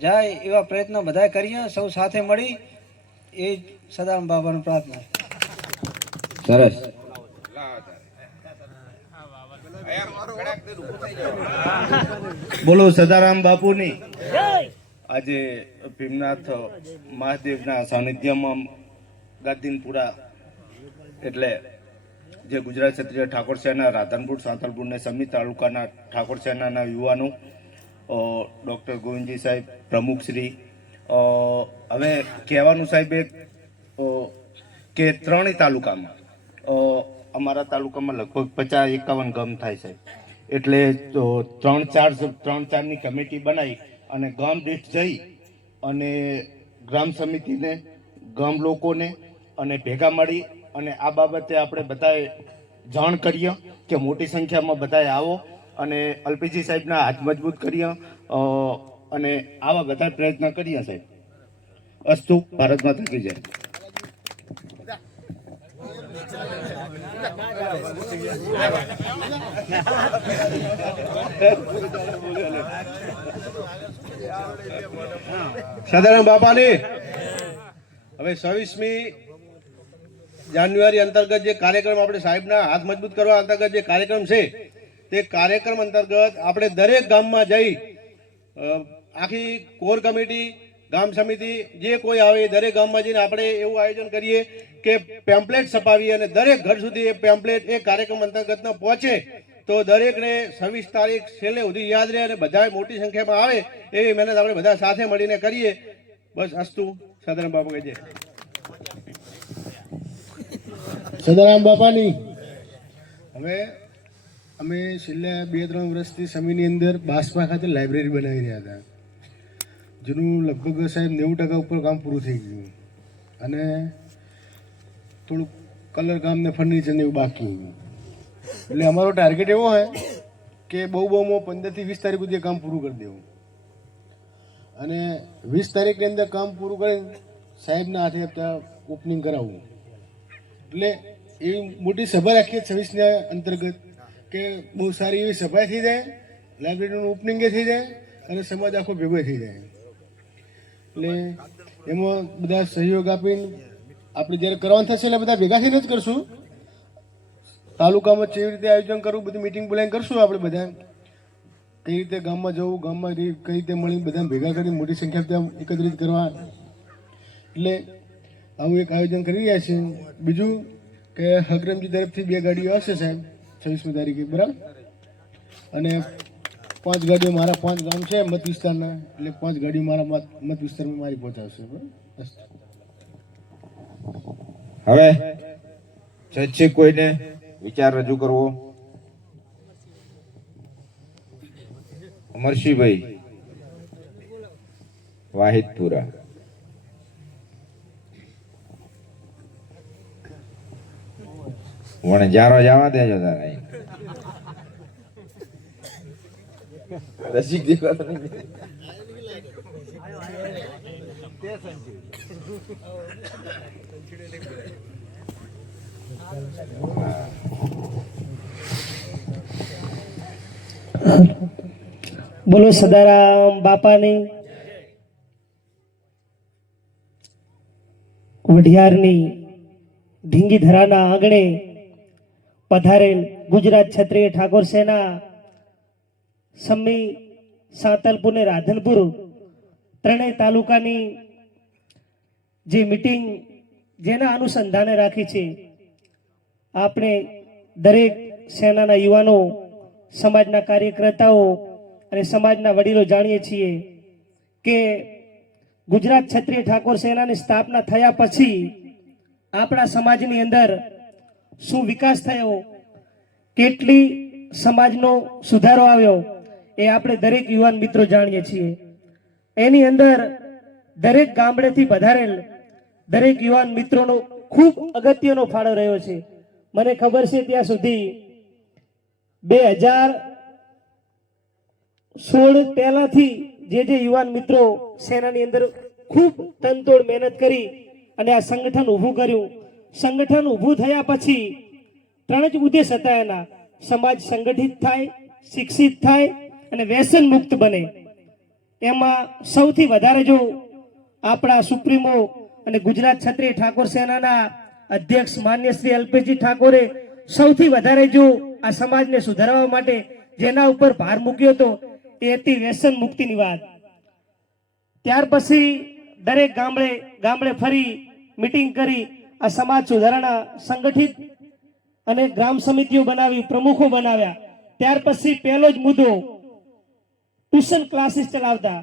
જાય એવા પ્રયત્નો બધા કરીએ, સૌ સાથે મળી. એ જ સદારામ બાબાની પ્રાર્થના. સરસ. બોલો સદારામ બાપુની. આજે ભીમનાથ મહાદેવના સાનિધ્યમાં ગાદીનપુરા એટલે જે ગુજરાત ક્ષત્રિય ઠાકોર સેના રાધનપુર, સાંતલપુર ને સમી તાલુકાના ઠાકોર સેનાના યુવાનો, ડૉક્ટર ગોવિંદજી સાહેબ પ્રમુખશ્રી. હવે કહેવાનું સાહેબ એક કે ત્રણેય તાલુકામાં અમારા તાલુકામાં લગભગ 50-51 ગામ થાય છે. એટલે 3-4ની કમિટી બનાવી અને ગામ દીઠ જઈ અને ગ્રામ સમિતિને, ગામ લોકોને અને ભેગા મળી અને આ બાબતે આપણે બધાએ જાણ કરીએ કે મોટી સંખ્યામાં બધાએ આવો અને અલ્પેશજી સાહેબના હાથ મજબૂત કરીએ અને આવા બધા પ્રયત્ન કરીએ સાહેબ. અસ્તુ. ભારત માતા કી જય. સદારામ બાપાની હવે 26મી જાન્યુઆરી અંતર્ગત જે કાર્યક્રમ આપણે સાહેબના હાથ મજબૂત કરવા અંતર્ગત જે કાર્યક્રમ છે તે કાર્યક્રમ અંતર્ગત આપણે દરેક ગામમાં જઈ આખી કોર કમિટી ગામ સમિતિ જે કોઈ આવે દરેક ગામમાં જઈને આપણે એવું આયોજન કરીએ કે પેમ્પલેટ છપાવીએ અને દરેક ઘર સુધી એ પેમ્પલેટ એ કાર્યક્રમ અંતર્ગતનો પહોંચે તો દરેકને 26 તારીખ છેલ્લે સુધી યાદ રહે અને બધા મોટી સંખ્યામાં આવે એવી મહેનત આપણે બધા સાથે મળીને કરીએ. બસ અસ્તુ. સદારામ બાપુ કહે છે. સદારામ બાપાની હવે અમે છેલ્લા 2-3 વર્ષથી સમીની અંદર બાસપા ખાતે લાઇબ્રેરી બનાવી રહ્યા હતા, જેનું લગભગ સાહેબ 90% ઉપર કામ પૂરું થઈ ગયું અને થોડુંક કલર કામ ને ફર્નિચર ને એવું બાકી. એટલે અમારો ટાર્ગેટ એવો હોય કે બહુમાં 15 થી 20 તારીખ સુધી કામ પૂરું કરી દેવું અને 20 તારીખની અંદર કામ પૂરું કરીને સાહેબના હાથે ત્યાં ઓપનિંગ કરાવવું. એટલે એવી મોટી સભા રાખીએ 26ના અંતર્ગત કે બહુ સારી એવી સભા થઈ જાય, લાઇબ્રેરીનું ઓપનિંગ થઈ જાય અને સમાજ આખો ભેગો થઈ જાય. એટલે એમાં બધા સહયોગ આપીને આપણે જ્યારે કરવાનું થશે એટલે બધા ભેગા થઈને જ કરશું. તાલુકામાં કેવી રીતે આયોજન કરવું બધું મિટિંગ બોલાવીને કરશું. આપણે બધા કઈ રીતે ગામમાં જવું, ગામમાં કઈ રીતે મળીને બધા ભેગા કરીને મોટી સંખ્યા ત્યાં એકત્રિત કરવા. એટલે આવું એક આયોજન કરી રહ્યા છે. બીજું કે હકરમજી તરફથી 2 ગાડીઓ આવશે સાહેબ 26મી તારીખે, બરાબર, અને 5 ગાડીઓ મારા 5 ગામ છે મત વિસ્તારના, એટલે 5 ગાડીઓ મારા મત વિસ્તારમાં મારી પહોંચાડશે, બરાબર. હવે ચર્ચિક કોઈને વિચાર રજૂ કરવો? અમરસિંહભાઈ વાહિદપુરા. વણજારો જવા દેજો તારા રસિક દેખાતો નહીં. બોલો સદારામ બાપાની. વઢિયારની ઢીંગીધરાના આંગણે પધારેલ ગુજરાત ક્ષત્રિય ઠાકોર સેના સમી, સાંતલપુર ને રાધનપુર ત્રણેય તાલુકાની જે મીટિંગ જેના અનુસંધાને રાખી છે, આપણે દરેક સેનાના યુવાનો, સમાજના કાર્યકર્તાઓ અને સમાજના વડીલો જાણીએ છીએ કે ગુજરાત ક્ષત્રિય ઠાકોર સેનાની સ્થાપના થયા પછી આપણા સમાજની અંદર શું વિકાસ થયો, કેટલી સમાજનો સુધારો આવ્યો એ આપણે દરેક યુવાન મિત્રો જાણીએ છીએ. એની અંદર દરેક ગામડેથી પધારેલ દરેક યુવાન મિત્રોનો ખૂબ અગત્યનો ફાળો રહ્યો છે. મને ખબર છે ત્યાં સુધી 2016 પહેલાથી જે યુવાન મિત્રો સેનાની અંદર ખૂબ તનતોડ મહેનત કરી અને આ સંગઠન ઊભું કર્યું. સંગઠન ઊભું થયા પછી 3 જ ઉદ્દેશ હતા એના: સમાજ સંગઠિત થાય, શિક્ષિત થાય અને વ્યસન મુક્ત બને. એમાં સૌથી વધારે જો આપણા સુપ્રીમો અને ગુજરાત ક્ષત્રિય ઠાકોર સેનાના અધ્યક્ષ માન્ય શ્રી અલ્પેશજી ઠાકોરે સૌથી વધારે જો આ સમાજને સુધારવા માટે જેના ઉપર ભાર મૂક્યો હતો એ હતી વ્યસન મુક્તિની વાત. ત્યાર પછી દરેક ગામડે ફરી મીટિંગ કરી આ સમાજ સુધારણા સંગઠિત અને ગ્રામ સમિતિઓ બનાવી, પ્રમુખો બનાવ્યા. ત્યાર પછી પહેલો જ મુદ્દો ટ્યુશન ક્લાસીસ ચલાવતા.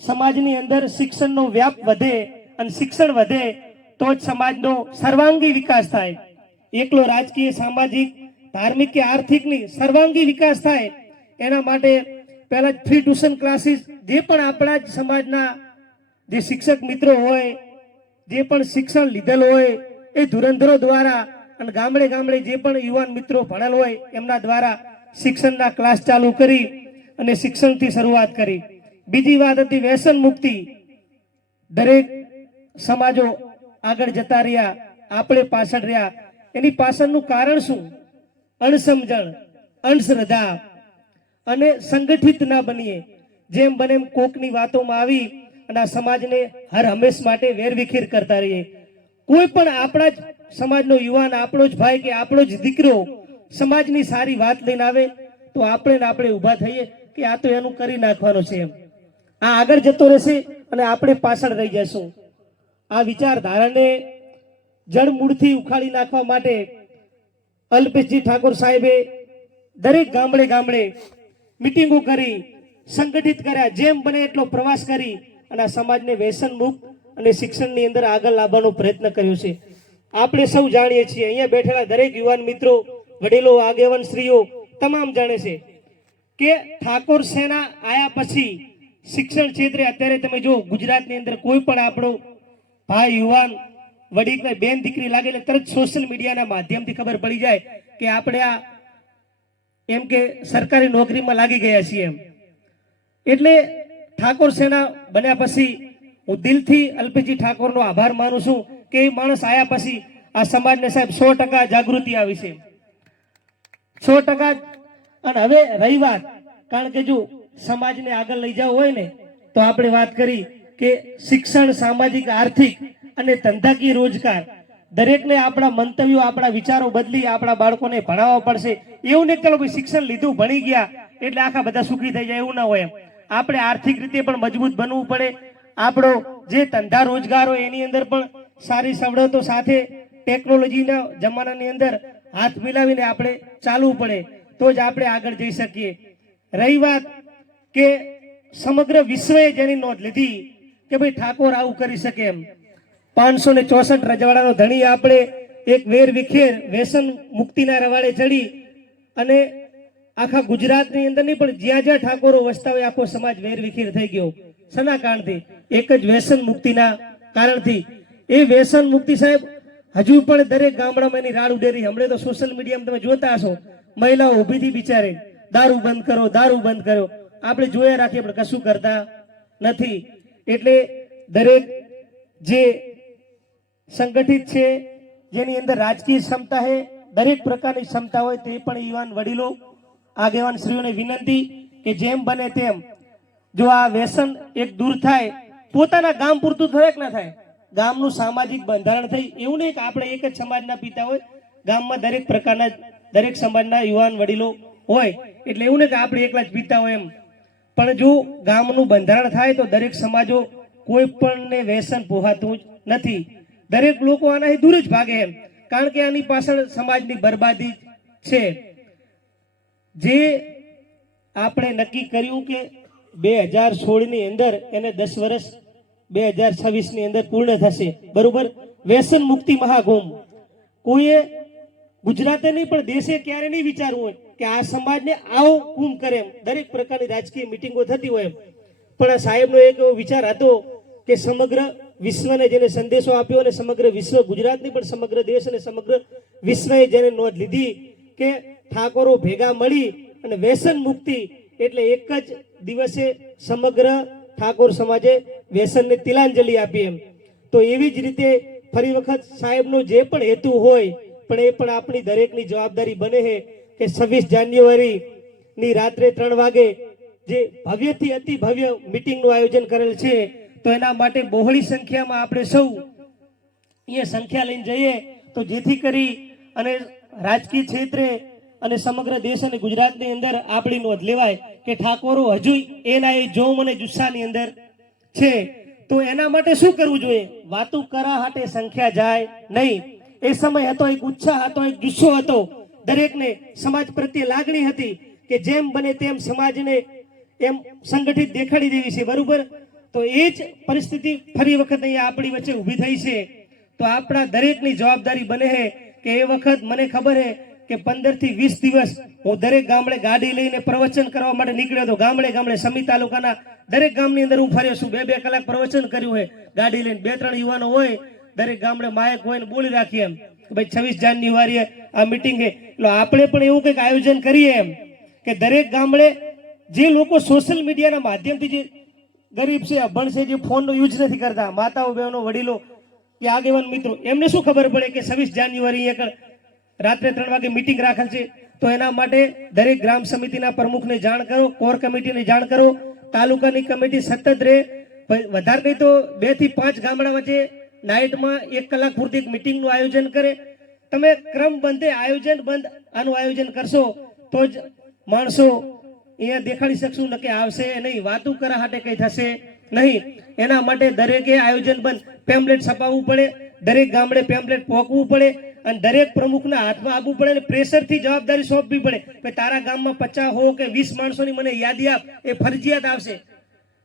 સમાજની અંદર શિક્ષણનો વ્યાપ વધે અને શિક્ષણ વધે તો જ સમાજનો સર્વાંગી વિકાસ થાય. એકલો રાજકીય, સામાજિક, ધાર્મિક કે આર્થિક ની સર્વાંગી વિકાસ થાય એના માટે પહેલા ફ્રી ટ્યુશન ક્લાસીસ જે પણ આપણા જ સમાજના જે શિક્ષક મિત્રો હોય, જે પણ શિક્ષણ લીધેલ હોય એ ધુરંધરો દ્વારા અને ગામડે જે પણ યુવાન મિત્રો ભણેલ હોય એમના દ્વારા શિક્ષણના ક્લાસ ચાલુ કરી અને શિક્ષણથી શરૂઆત કરી. બીજી વાત હતી વ્યસન મુક્તિ. દરેક સમાજો આગળ જતા રહ્યા, આપણે પાછળ રહ્યા. એની પાછળનું કારણ શું? અણસમજણ, અંધશ્રદ્ધા અને સંગઠિત ના બનીએ. જેમ બને એમ કોકની વાતોમાં આવી અને આ સમાજને હર હંમેશ માટે વેરવિખેર કરતા રહીએ. કોઈ પણ આપણા જ સમાજનો યુવાન, આપણો જ ભાઈ કે આપણો જ દીકરો સમાજની સારી વાત લઈને આવે તો આપણે ઊભા થઈએ કે આ તો એનું કરી નાખવાનું છે. એમ આ આગળ જતો રહેશે અને આપણે પાછળ રહી જશું. આ વિચારધારાને જડમૂળથી ઉખાડી નાખવા માટે અલ્પેશજી ઠાકોર સાહેબે દરેક ગામડે ગામડે મિટિંગો કરી, સંગઠિત કર્યા. જેમ બને એટલો પ્રવાસ કરી અને આ સમાજને વ્યસન મુક્ત અને શિક્ષણની અંદર આગળ લાવવાનો પ્રયત્ન કર્યો છે. આપણે સૌ જાણીએ છીએ, અહીંયા બેઠેલા દરેક યુવાન મિત્રો, વડીલો, આગેવાન શ્રીઓ તમામ જાણે છે કે ઠાકોર સેના આયા પછી શિક્ષણ ક્ષેત્રે અત્યારે તમે જો ગુજરાતની અંદર કોઈ પણ આપણો ભાઈ, યુવાન, વડીલ, બેન, દીકરી લાગે એટલે તરત સોશિયલ મીડિયાના માધ્યમથી ખબર પડી જાય કે આપણે આ એમ કે સરકારી નોકરીમાં લાગી ગયા છીએ એમ. એટલે ઠાકોર સેના બન્યા પછી હું દિલથી અલ્પેશજી ઠાકોરનો આભાર માનું છું કે એ માણસ આયા પછી આ સમાજને સાહેબ 100% જાગૃતિ આવી છે, 100%. અને હવે રહી વાત, કારણ કે જો સમાજને આગળ લઈ જવું હોય ને તો આપણે વાત કરી કે શિક્ષણ, સામાજિક, આર્થિક અને ધંધાકીય રોજગાર દરેકને આપણા મંતવ્યો, આપણા વિચારો બદલી આપણા બાળકોને ભણાવવા પડશે. એવું નહીં કે કોઈ શિક્ષણ લીધું, ભણી ગયા એટલે આખા બધા સુખી થઈ જાય, એવું ના હોય. એમ આપણે આર્થિક રીતે પણ મજબૂત બનવું પડે. આપણો જે ધંધા રોજગાર હોય એની અંદર પણ સારી સવલતો સાથે ટેકનોલોજીના જમાનાની અંદર હાથ મિલાવીને આપણે ચાલવું પડે, તો જ આપણે આગળ જઈ શકીએ. રહી વાત કે સમગ્ર વિશ્વએ જેની નોંધ લીધી કે ભાઈ ઠાકોર આવું કરી શકે એમ, 564 રજવાડાનો ધણી આપણે એક વેર વિખેર વ્યસન મુક્તિના રવાડે ચડી અને આખા ગુજરાતની અંદર નહીં પણ જ્યાં જ્યાં ઠાકોરો વસતા હોય આખો સમાજ વેર વિખેર થઈ ગયો. શના કારણથી? એક જ વ્યસન મુક્તિના કારણથી. એ વ્યસન મુક્તિ સાહેબ હજુ પણ દરેક ગામડામાં એની રાડ ઉડેરી. હમણાં તો સોશિયલ મીડિયામાં તમે જોતા હશો, મહિલાઓ ઊભી થી બિચારે દારૂ બંધ કરો, દારૂ બંધ કરો. આપણે જોયા રાખીએ પણ કશું કરતા નથી. એટલે દરેક જે સંગઠિત છે, જેની અંદર રાજકીય ક્ષમતા છે, દરેક પ્રકારની ક્ષમતા હોય તે પણ યુવાન વડીલો, આગેવાન શ્રીઓને વિનંતી કે જેમ બને તેમ જો આ વ્યસન એક દૂર થાય, પોતાના ગામ પૂરતું થોડેક ના થાય, ગામનું સામાજિક બંધારણ થઈ. એવું નહીં કે આપણે એક જ સમાજના પિતા હોય, ગામમાં દરેક પ્રકારના દરેક સમાજના યુવાન વડીલો હોય, એટલે એવું નહીં કે આપણે એકલા જ પિતા હોય એમ. પણ જો ગામનું બંધારણ થાય તો દરેક સમાજો કોઈ પણને વ્યસન પોહાતું જ નથી. દરેક લોકો આનાથી દૂર જ ભાગે એમ, કારણ કે આની પાછળ સમાજની બરબાદી છે. જે આપણે નક્કી કર્યું કે 2016 ની અંદર એને 10 વર્ષ 2026 ની અંદર પૂર્ણ થશે, બરોબર. વ્યસન મુક્તિ મહાકુંભ કોઈએ ગુજરાતે નહીં પણ દેશે ક્યારે નહીં વિચારવું હોય કે આ સમાજને આવો કુંભ કરે એમ. દરેક પ્રકારની રાજકીય મિટિંગો થતી હોય એમ, પણ આ સાહેબનો એક એવો વિચાર હતો કે સમગ્ર વિશ્વને જેને સંદેશો આપ્યો અને સમગ્ર વિશ્વ, ગુજરાતની પણ સમગ્ર દેશ અને સમગ્ર વિશ્વએ જેને નોંધ લીધી કે ઠાકોરો ભેગા મળી અને વ્યસન મુક્તિ એટલે એક જ દિવસે સમગ્ર ઠાકોર સમાજે વ્યસનને તિલાંજલિ આપી એમ. તો એવી જ રીતે ફરી વખત સાહેબનો જે પણ હેતુ હોય પણ એ પણ આપણી દરેકની જવાબદારી બને છે કે 26 જાન્યુઆરી ની રાત્રે 3 વાગે જે ભવ્યથી અતિ ભવ્ય મિટિંગનું આયોજન કરેલ છે, તો એના માટે બહોળી સંખ્યામાં આપણે સૌ અહીંયા સંખ્યા લઈને જઈએ તો જેથી કરી અને રાજકીય ક્ષેત્રે અને સમગ્ર દેશ અને ગુજરાતની અંદર આપણી નોંધ લેવાય કે ઠાકોરો હજુ એના એ જોમ અને જુસ્સાની અંદર છે. તો એના માટે શું કરવું જોઈએ? વાતું કરા હાટે સંખ્યા જાય નહીં. એ સમય હતો, એક ઉત્સાહ હતો, એક જુસ્સો હતો, દરેકને સમાજ પ્રત્યે લાગણી હતી કે જેમ બને તેમ સમાજને એમ સંગઠિત દેખાડી દેવી છે, બરોબર. તો એ જ પરિસ્થિતિ ફરી વખત અહીંયા આપણી વચ્ચે ઊભી થઈ છે. તો આપણા દરેકની જવાબદારી બને છે કે એ વખત મને ખબર છે કે 15 થી 20 દિવસ હું દરેક ગામડે ગાડી લઈને પ્રવચન કરવા માટે નીકળ્યો હતો. ગામડે ગામડે સમી તાલુકાના દરેક ગામની અંદર હું ફર્યો છું. 2-2 કલાક પ્રવચન કર્યું છે ગાડી લઈને. 2-3 યુવાનો હોય દરેક ગામડે, માયક હોય ને બોલી રાખીએ એમ કે ભાઈ 26 જાન્યુઆરીએ આ મિટિંગ છે, એટલે આપણે પણ એવું કંઈક આયોજન કરીએ એમ. કે દરેક ગામડે જે લોકો સોશિયલ મીડિયાના માધ્યમથી જે ગરીબ છે, અભણ છે, જે ફોનનો યુઝ નથી કરતા, માતાઓ, બહેનો, વડીલો કે આગેવાન મિત્રો, એમને શું ખબર પડે કે 26 જાન્યુઆરી એક રાત્રે 3 વાગે મિટિંગ રાખેલ છે? તો એના માટે દરેક ગ્રામ સમિતિના પ્રમુખને જાણ કરો, કોર કમિટીને જાણ કરો, તાલુકાની કમિટી સતત રહે. વધારે નહીં તો 2 થી 5 ગામડા વચ્ચે નાઇટમાં 1 કલાક પૂરતી એક મિટિંગનું આયોજન કરે. તમે ક્રમબંધે આયોજન બંધ આનું આયોજન કરશો તો જ માણસો અહીંયા દેખાડી શકશું, નકે આવશે નહીં. વાતું કરા હાટે કંઈ થશે નહીં. એના માટે દરેકે આયોજન બંધ પેમ્પલેટ છપાવવું પડે, દરેક ગામડે પેમ્પલેટ પહોંચવું પડે અને દરેક પ્રમુખના હાથમાં આપવું પડે અને પ્રેશરથી જવાબદારી સોંપવી પડે. ભાઈ તારા ગામમાં 50 હો કે 20 માણસોની મને યાદી આપ, એ ફરજિયાત આવશે.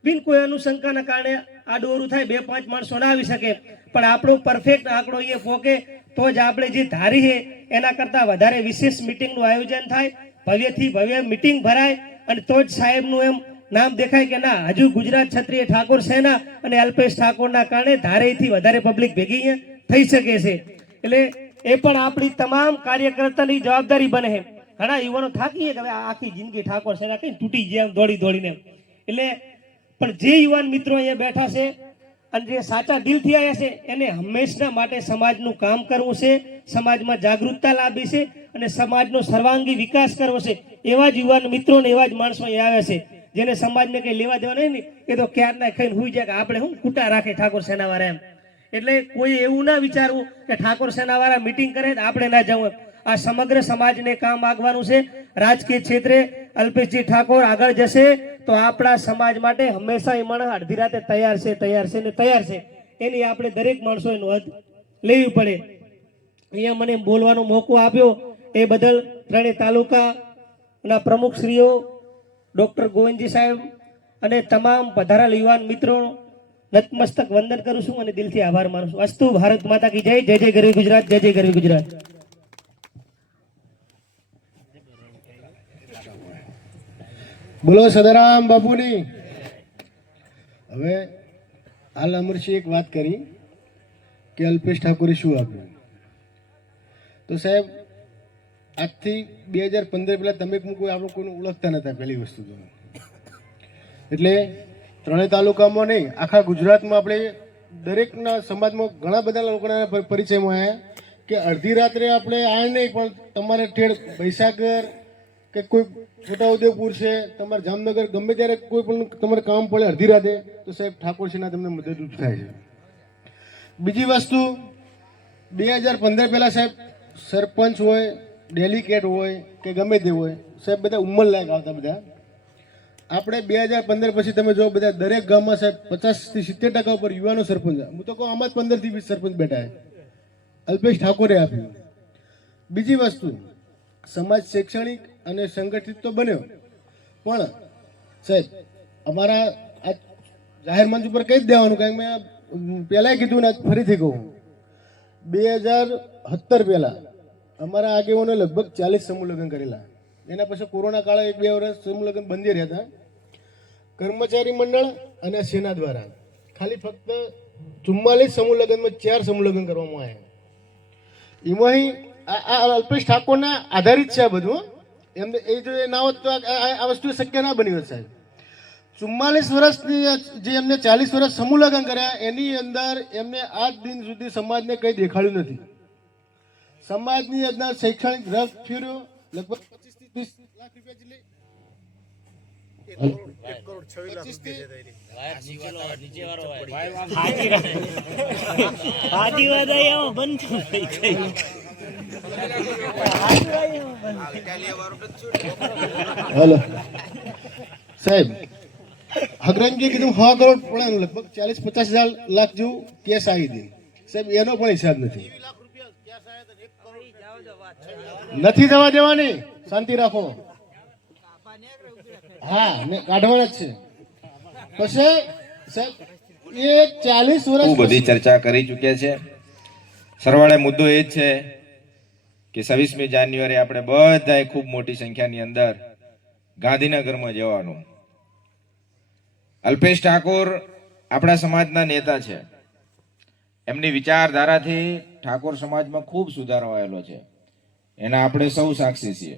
બિન કોઈ અનુશંકાના કારણે આડોરું થાય, 2-5 માણસો ના આવી શકે, પણ આપણો પરફેક્ટ આંકડો અહીંયા પહોંચે તો જ આપણે જે ધારી છે એના કરતાં વધારે વિશેષ મિટિંગનું આયોજન થાય, ભવ્યથી ભવ્ય મિટિંગ ભરાય અને તો જ સાહેબનું એમ નામ દેખાય કે ના, હજુ ગુજરાત ક્ષત્રિય ઠાકોર સેના અને અલ્પેશ ઠાકોરના કારણે ધારેથી વધારે પબ્લિક ભેગી અહીંયા થઈ શકે છે. એટલે એ પણ આપણી તમામ કાર્યકર્તાની જવાબદારી બને છે. ઘણા યુવાનો થાકી કે હવે આખી જિંદગી ઠાકોર સેના કઈ તૂટી ગયા દોડી દોડીને, એટલે પણ જે યુવાન મિત્રો અહીંયા બેઠા છે અને જે સાચા દિલથી આવ્યા છે એને હંમેશા માટે સમાજનું કામ કરવું છે, સમાજમાં જાગૃતતા લાવવી છે અને સમાજનો સર્વાંગી વિકાસ કરવો છે. એવા જ યુવાન મિત્રો ને એવા જ માણસો અહીંયા આવ્યા છે જેને સમાજને કંઈ લેવા દેવા નહીં. એ તો ક્યારના ખાઈને હુઈ જાય કે આપણે શું કૂટા રાખે ઠાકોર સેનાવાળા એમ. એટલે કોઈ એવું ના વિચારવું કે ઠાકોર સેનાવાળા મિટિંગ કરે આપણે ના જવું. આ સમગ્ર સમાજને કામ આગવાનું છે. રાજકીય ક્ષેત્રે અલ્પેશજી ઠાકોર આગળ જશે તો આપણા સમાજ માટે હંમેશા એ માણસ અડધી રાતે તૈયાર છે ને તૈયાર છે. એની આપણે દરેક માણસોએ નોંધ લેવી પડે. અહીંયા મને બોલવાનો મોકો આપ્યો એ બદલ ત્રણેય તાલુકાના પ્રમુખશ્રીઓ, ડૉક્ટર ગોવિંદજી સાહેબ અને તમામ પધારેલા યુવાન મિત્રો નતમસ્તક વંદન કરું છું અને દિલથી આભાર માનું છું. અસ્તુ ભારત માતા કી જય. જય જય ગરવી ગુજરાત. જય જય ગરવી ગુજરાત. બોલો સદારામ બાપુની. હવે હાલ અમરસિંહ એક વાત કરી કે અલ્પેશ ઠાકોરે શું આપ્યું. તો સાહેબ આજથી 2015 પહેલાં તમે કોઈ આપણે કોઈને ઓળખતા નહોતા. પહેલી વસ્તુ તો એટલે ત્રણેય તાલુકામાં નહીં, આખા ગુજરાતમાં આપણે દરેકના સમાજમાં ઘણા બધા લોકોના પરિચયમાં આવ્યા કે અડધી રાત્રે આપણે આ નહીં પણ તમારે ઠેઠ મહીસાગર કે કોઈ છોટાઉદેપુર છે, તમારે જામનગર, ગમે ત્યારે કોઈ પણ તમારે કામ પડે અડધી રાતે તો સાહેબ ઠાકોર સેના તમને મદદરૂપ થાય છે. બીજી વસ્તુ 2015 પહેલાં સાહેબ સરપંચ હોય, ડેલિકેટ હોય કે ગમે તે હોય સાહેબ બધા ઉંમરલાયક આવતા બધા. આપણે 2015 પછી તમે જો બધા દરેક ગામમાં સાહેબ 50 થી 70% ઉપર યુવાનો સરપંચ. હું તો કહું આમાં જ 15 થી 20 સરપંચ બેઠા છે. અલ્પેશ ઠાકોરે આપ્યું. બીજી વસ્તુ સમાજ શૈક્ષણિક અને સંગઠિત તો બન્યો, પણ સાહેબ અમારા આ જાહેર મંચ ઉપર કહી જ દેવાનું, કારણ મેં પહેલાંય કીધું ને ફરીથી કહું, 2017 પહેલાં અમારા આગેવાનો લગભગ 40 સમૂહ લગ્ન કરેલા. એના પછી કોરોના કાળે 1-2 વર્ષ સમૂહ લગ્ન બંધ રહ્યા હતા. કર્મચારી મંડળ અને સેના દ્વારા ખાલી ફક્ત 44 સમૂહ લગ્નમાં 4 સમૂહ લગ્ન કરવામાં આવ્યા. એમાં આ અલ્પેશ ઠાકોરના આધારિત છે આ બધું. એમને એ જો ના હોત તો આ વસ્તુ શક્ય ના બની હોત સાહેબ. 44 વર્ષની જે એમને 40 વર્ષ સમૂહ લગ્ન કર્યા એની અંદર એમને આજ દિન સુધી સમાજને કંઈ દેખાડ્યું નથી. સમાજની અંદર શૈક્ષણિક રસ ફેર્યો લગભગ 25 થી 30 લાખ રૂપિયા જેટલી 1 કરોડ 26 લાખ હેલો સાહેબ હગરામજી કીધું 6 કરોડ પણ લગભગ 40-50 લાખ જેવું કેસ આવી હતી સાહેબ. એનો પણ હિસાબ નથી જવા દેવાની. શાંતિ રાખો. હા ને કાઢવાના જ છે. પછી સાહેબ એ 40 વર્ષ બધી ચર્ચા કરી ચૂક્યા છે. સરવાળે મુદ્દો એ જ છે કે 26મી જાન્યુઆરી આપણે બધાએ ખૂબ મોટી સંખ્યાની અંદર ગાંધીનગરમાં જવાનું. અલ્પેશ ઠાકોર આપણા સમાજના નેતા છે. એમની વિચારધારાથી ઠાકોર સમાજમાં ખૂબ સુધારો આવેલો છે. એના આપણે સૌ સાક્ષી છીએ.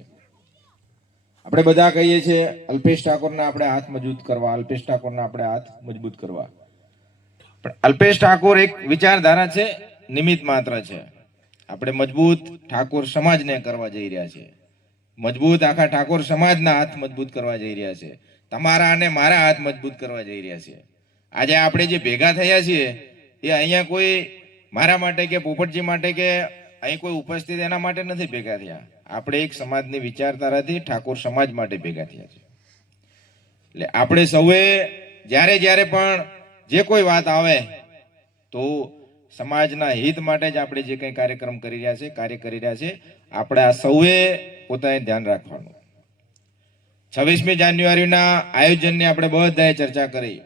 આપણે બધા કહીએ છીએ અલ્પેશ ઠાકોરના આપણે હાથ મજબૂત કરવા, અલ્પેશ ઠાકોરના આપણે હાથ મજબૂત કરવા. પણ અલ્પેશ ઠાકોર એક વિચારધારા છે, નિમિત્ત માત્ર છે. આપણે મજબૂત ઠાકોર સમાજને કરવા જઈ રહ્યા છે. મજબૂત આખા ઠાકોર સમાજના હાથ મજબૂત કરવા જઈ રહ્યા છે. તમારા અને મારા હાથ મજબૂત કરવા જઈ રહ્યા છે. આજે આપણે જે ભેગા થયા છીએ એ અહીંયા કોઈ મારા માટે કે પોપટજી માટે કે અહીં કોઈ ઉપસ્થિત એના માટે નથી ભેગા થયા. આપણે એક સમાજની વિચારધારાથી ઠાકોર સમાજ માટે ભેગા થયા છે. એટલે આપણે સૌએ જ્યારે જ્યારે પણ જે કોઈ વાત આવે તો સમાજના હિત માટે જ આપણે જે કંઈ કાર્યક્રમ કરી રહ્યા છે, કાર્ય કરી રહ્યા છે, આપણે આ સૌએ પોતાને ધ્યાન રાખવાનું. 26મી જાન્યુઆરીના આયોજનની આપણે બધાએ ચર્ચા કરી.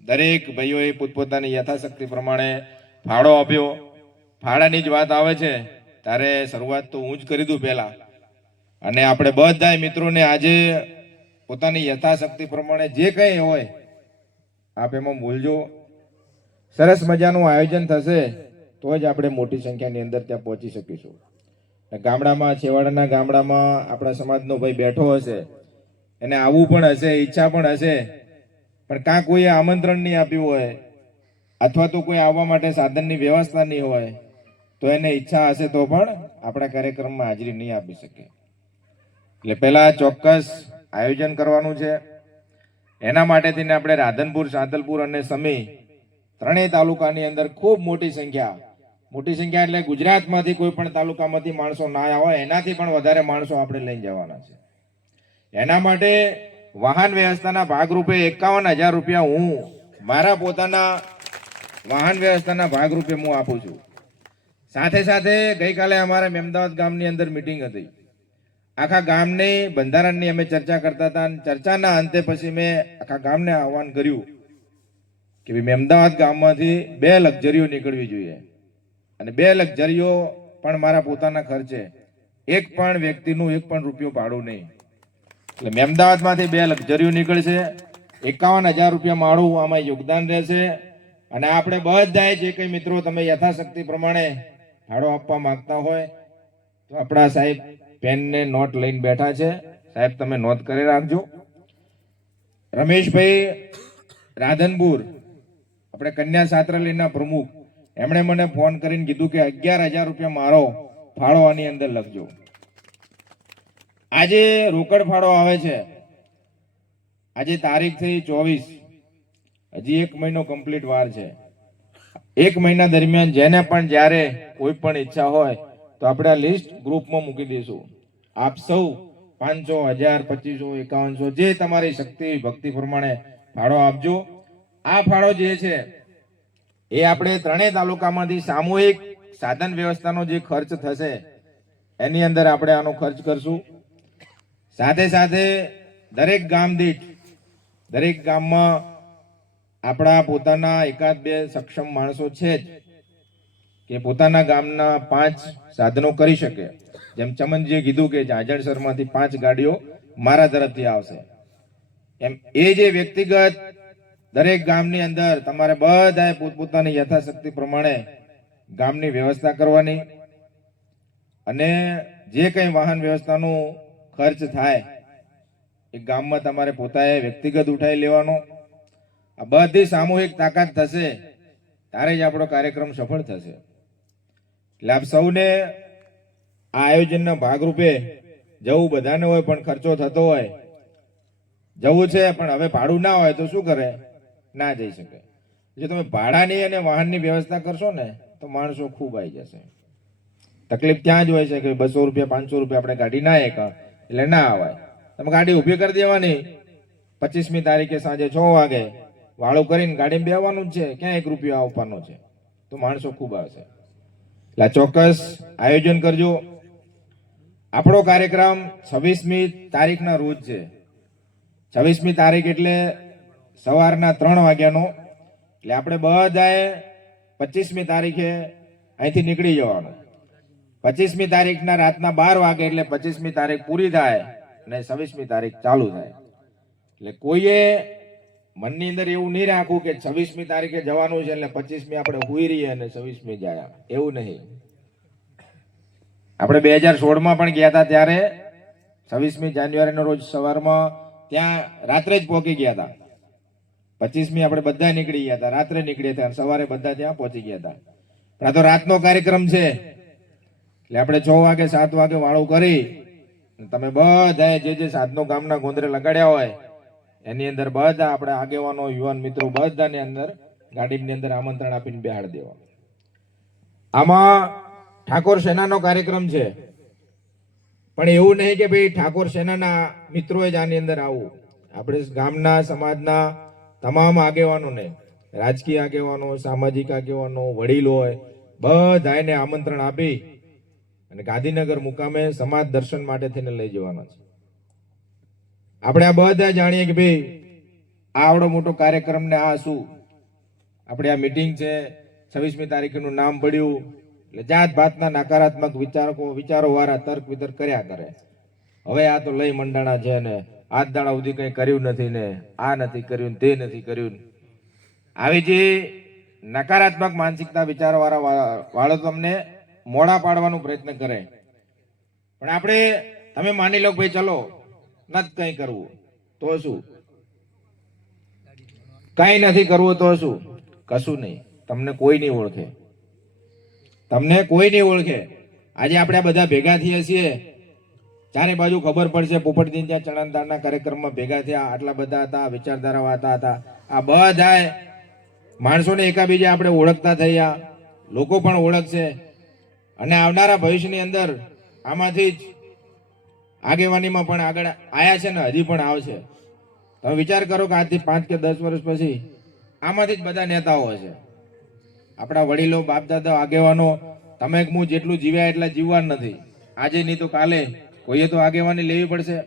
દરેક ભાઈઓએ પોતપોતાની યથાશક્તિ પ્રમાણે ફાળો આપ્યો. ફાળાની જ વાત આવે છે ત્યારે શરૂઆત તો હું જ કરી દઉં પહેલા. અને આપણે બધા મિત્રોને આજે પોતાની યથાશક્તિ પ્રમાણે જે કંઈ હોય આપ એમાં બોલજો. સરસ મજાનું આયોજન થશે તો જ આપણે મોટી સંખ્યાની અંદર ત્યાં પહોંચી શકીશું. ગામડામાં, છેવાડાના ગામડામાં આપણા સમાજનો ભાઈ બેઠો હશે, એને આવવું પણ હશે, ઈચ્છા પણ હશે, પણ કાં કોઈએ આમંત્રણ નહીં આપ્યું હોય અથવા તો કોઈ આવવા માટે સાધનની વ્યવસ્થા નહીં હોય તો એને ઈચ્છા હશે તો પણ આપણા કાર્યક્રમમાં હાજરી નહીં આપી શકે. એટલે પહેલાં ચોક્કસ આયોજન કરવાનું છે. એના માટે થઈને આપણે રાધનપુર, સાંતલપુર અને સમી ત્રણેય તાલુકાની અંદર ખૂબ મોટી સંખ્યા એટલે ગુજરાતમાંથી કોઈ પણ તાલુકામાંથી માણસો ના આવ્યા હોય એનાથી પણ વધારે માણસો આપણે લઈને જવાના છે. એના માટે વાહન વ્યવસ્થાના ભાગરૂપે 51,000 રૂપિયા હું મારા પોતાના વાહન વ્યવસ્થાના ભાગરૂપે હું આપું છું. સાથે સાથે ગઈકાલે અમારા મેમદાવાદ ગામની અંદર મિટિંગ હતી. આખા ગામની બંધારણની અમે ચર્ચા કરતા હતા અને ચર્ચાના અંતે પછી મેં આખા ગામને આહવાન કર્યું કે મેમદાવાદ ગામમાંથી 2 લક્ઝરીઓ નીકળવી જોઈએ અને 2 લક્ઝરીઓ પણ મારા પોતાના ખર્ચે, એક પણ વ્યક્તિનું 1 પણ રૂપિયો ભાડું નહીં. એટલે મેમદાવાદમાંથી 2 લક્ઝરીઓ નીકળશે. 51,000 રૂપિયા માળું આમાં યોગદાન રહેશે. અને આપણે બધાએ જે કંઈ મિત્રો તમે યથાશક્તિ પ્રમાણે ભાડો આપવા માંગતા હોય તો આપણા સાહેબ પેનને નોટ લઈને બેઠા છે. સાહેબ તમે નોંધ કરી રાખજો. રમેશભાઈ રાધનપુર, આપણે કન્યા છાત્રાલયના પ્રમુખ, એમણે મને ફોન કરીને કીધું કે 11,000 રૂપિયા મારો ફાળો આની અંદર લખજો. આજે રોકડ ફાળો આવે છે. આજે તારીખ થઈ 24, હજી 1 મહિનો કમ્પ્લીટ વાર છે. 1 મહિના દરમિયાન જેને પણ જ્યારે કોઈ પણ ઈચ્છા હોય તો આપણે આ લિસ્ટ ગ્રુપમાં મૂકી દઈશું. આપ સૌ 500, 1000, 2500, 5100 જે તમારી શક્તિ ભક્તિ પ્રમાણે ફાળો આપજો. આ ફાળો જે છે એ આપણે ત્રણેય તાલુકામાંથી સામૂહિક સાધન વ્યવસ્થાનો જે ખર્ચ થશે એની અંદર આપણે આનો ખર્ચ કરશું. સાથે સાથે દરેક ગામ દીઠ, દરેક ગામમાં આપણા પોતાના 1-2 સક્ષમ માણસો છે જ કે પોતાના ગામના 5 સાધનો કરી શકે. જેમ ચમનજીએ કીધું કે જાજણસરમાંથી 5 ગાડીઓ મારા તરફથી આવશે, એમ એ જે વ્યક્તિગત દરેક ગામની અંદર તમારે બધાએ પોતપોતાની યથાશક્તિ પ્રમાણે ગામની વ્યવસ્થા કરવાની અને જે કંઈ વાહન વ્યવસ્થાનો ખર્ચ થાય એ ગામમાં તમારે પોતાએ વ્યક્તિગત ઉઠાવી લેવાનો. આ બધી સામૂહિક તાકાત થશે ત્યારે જ આપણો કાર્યક્રમ સફળ થશે. એટલે આપ સૌને આ આયોજનના ભાગરૂપે જવું બધાને હોય, પણ ખર્ચો થતો હોય, જવું છે પણ હવે ભાડું ના હોય તો શું કરે, ના જઈ શકે. જો તમે ભાડાની અને વાહનની વ્યવસ્થા કરશો ને તો માણસો ખૂબ આવી જશે. તકલીફ ત્યાં જ હોય છે કે 200 રૂપિયા 500 રૂપિયા આપણે ગાડી ના એક એટલે ના આવાય. તમે ગાડી ઊભી કરી દેવાની, 25મી તારીખે સાંજે 6 વાગે વાળું કરીને ગાડીમાં બેસવાનું જ છે, ક્યાં 1 રૂપિયો આપવાનો છે, તો માણસો ખૂબ આવશે. એટલે ચોક્કસ આયોજન કરજો. આપણો કાર્યક્રમ 26મી તારીખના રોજ છે. 26મી તારીખ એટલે સવારના 3 વાગ્યાનો. એટલે આપણે બધાએ 25મી તારીખે અહીંથી નીકળી જવાનું. 25મી તારીખના રાતના 12 વાગે એટલે 25મી તારીખ પૂરી થાય અને 26મી તારીખ ચાલુ થાય. એટલે કોઈએ મનની અંદર એવું નહીં રાખવું કે 26મી તારીખે જવાનું છે એટલે 25મી આપણે હુઈ રહીએ અને 26મી જાય, એવું નહીં. આપણે 2016માં પણ ગયા હતા ત્યારે 26મી જાન્યુઆરીનો રોજ સવારમાં ત્યાં રાત્રે જ પહોંચી ગયા હતા. 25મી આપણે બધા નીકળી ગયા હતા, રાત્રે નીકળ્યા હતા, સવારે બધા ત્યાં પહોંચી ગયા હતા. પણ આ તો રાતનો કાર્યક્રમ છે એટલે આપણે 6 વાગે 7 વાગે વાળું કરી તમે બધાએ જે સાધનો ગામના ગોંદરે લગાડ્યા હોય એની અંદર બધા આપણે આગેવાનો યુવાન મિત્રો બધાને અંદર ગાડીની અંદર આમંત્રણ આપીને બેહાડ દેવા. આમાં ઠાકોર સેનાનો કાર્યક્રમ છે પણ એવું નહીં કે ભાઈ ઠાકોર સેનાના મિત્રોએ જ આની અંદર આવું. આપણે ગામના સમાજના તમામ આગેવાનોને, રાજકીય આગેવાનો, સામાજિક આગેવાનો, વડીલો હોય બધાને આમંત્રણ આપી અને ગાંધીનગર મુકામે સમાજ દર્શન માટે થઈને લઈ જવાના છે. આપણે આ બધા જાણીએ કે ભાઈ આવડો મોટો કાર્યક્રમ ને આ શું, આપણે આ મીટિંગ છે 26મી તારીખનું નામ પડ્યું એટલે જાત ભાતના નકારાત્મક વિચારો વાળા તર્ક વિતર્ક કર્યા કરે. હવે આ તો લઈ મંડાણા છે ને આજ દાડા સુધી કંઈ કર્યું નથી ને આ નથી કર્યું તે નથી કર્યું, આવી જે નકારાત્મક માનસિકતા વિચારો વાળો તમને મોડા પાડવાનો પ્રયત્ન કરે. પણ આપણે તમે માની લો ભાઈ ચલો નથી કંઈ કરવું તો શું, કઈ નથી કરવું તો શું, કશું નહીં. તમને કોઈ નહીં ઓળખે, તમને કોઈ નહીં ઓળખે. આજે આપણે બધા ભેગા થયા છીએ, ચારે બાજુ ખબર પડશે પોપટજી ત્યાં ચણનદાનના કાર્યક્રમમાં ભેગા થયા, આટલા બધા હતા, વિચારધારા વાતા હતા. આ બધા માણસોને એકાબીજા આપણે ઓળખતા થયા, લોકો પણ ઓળખશે અને આવનારા ભવિષ્યની અંદર આમાંથી જ આગેવાનીમાં પણ આગળ આવ્યા છે ને હજી પણ આવશે. તમે વિચાર કરો કે આજથી 5 કે 10 વર્ષ પછી આમાંથી જ બધા નેતાઓ હશે. આપણા વડીલો, બાપ દાદા, આગેવાનો, તમે હું જેટલું જીવ્યા એટલા જીવવા નથી. આજે નહીં તો કાલે કોઈએ તો આગેવાની લેવી પડશે.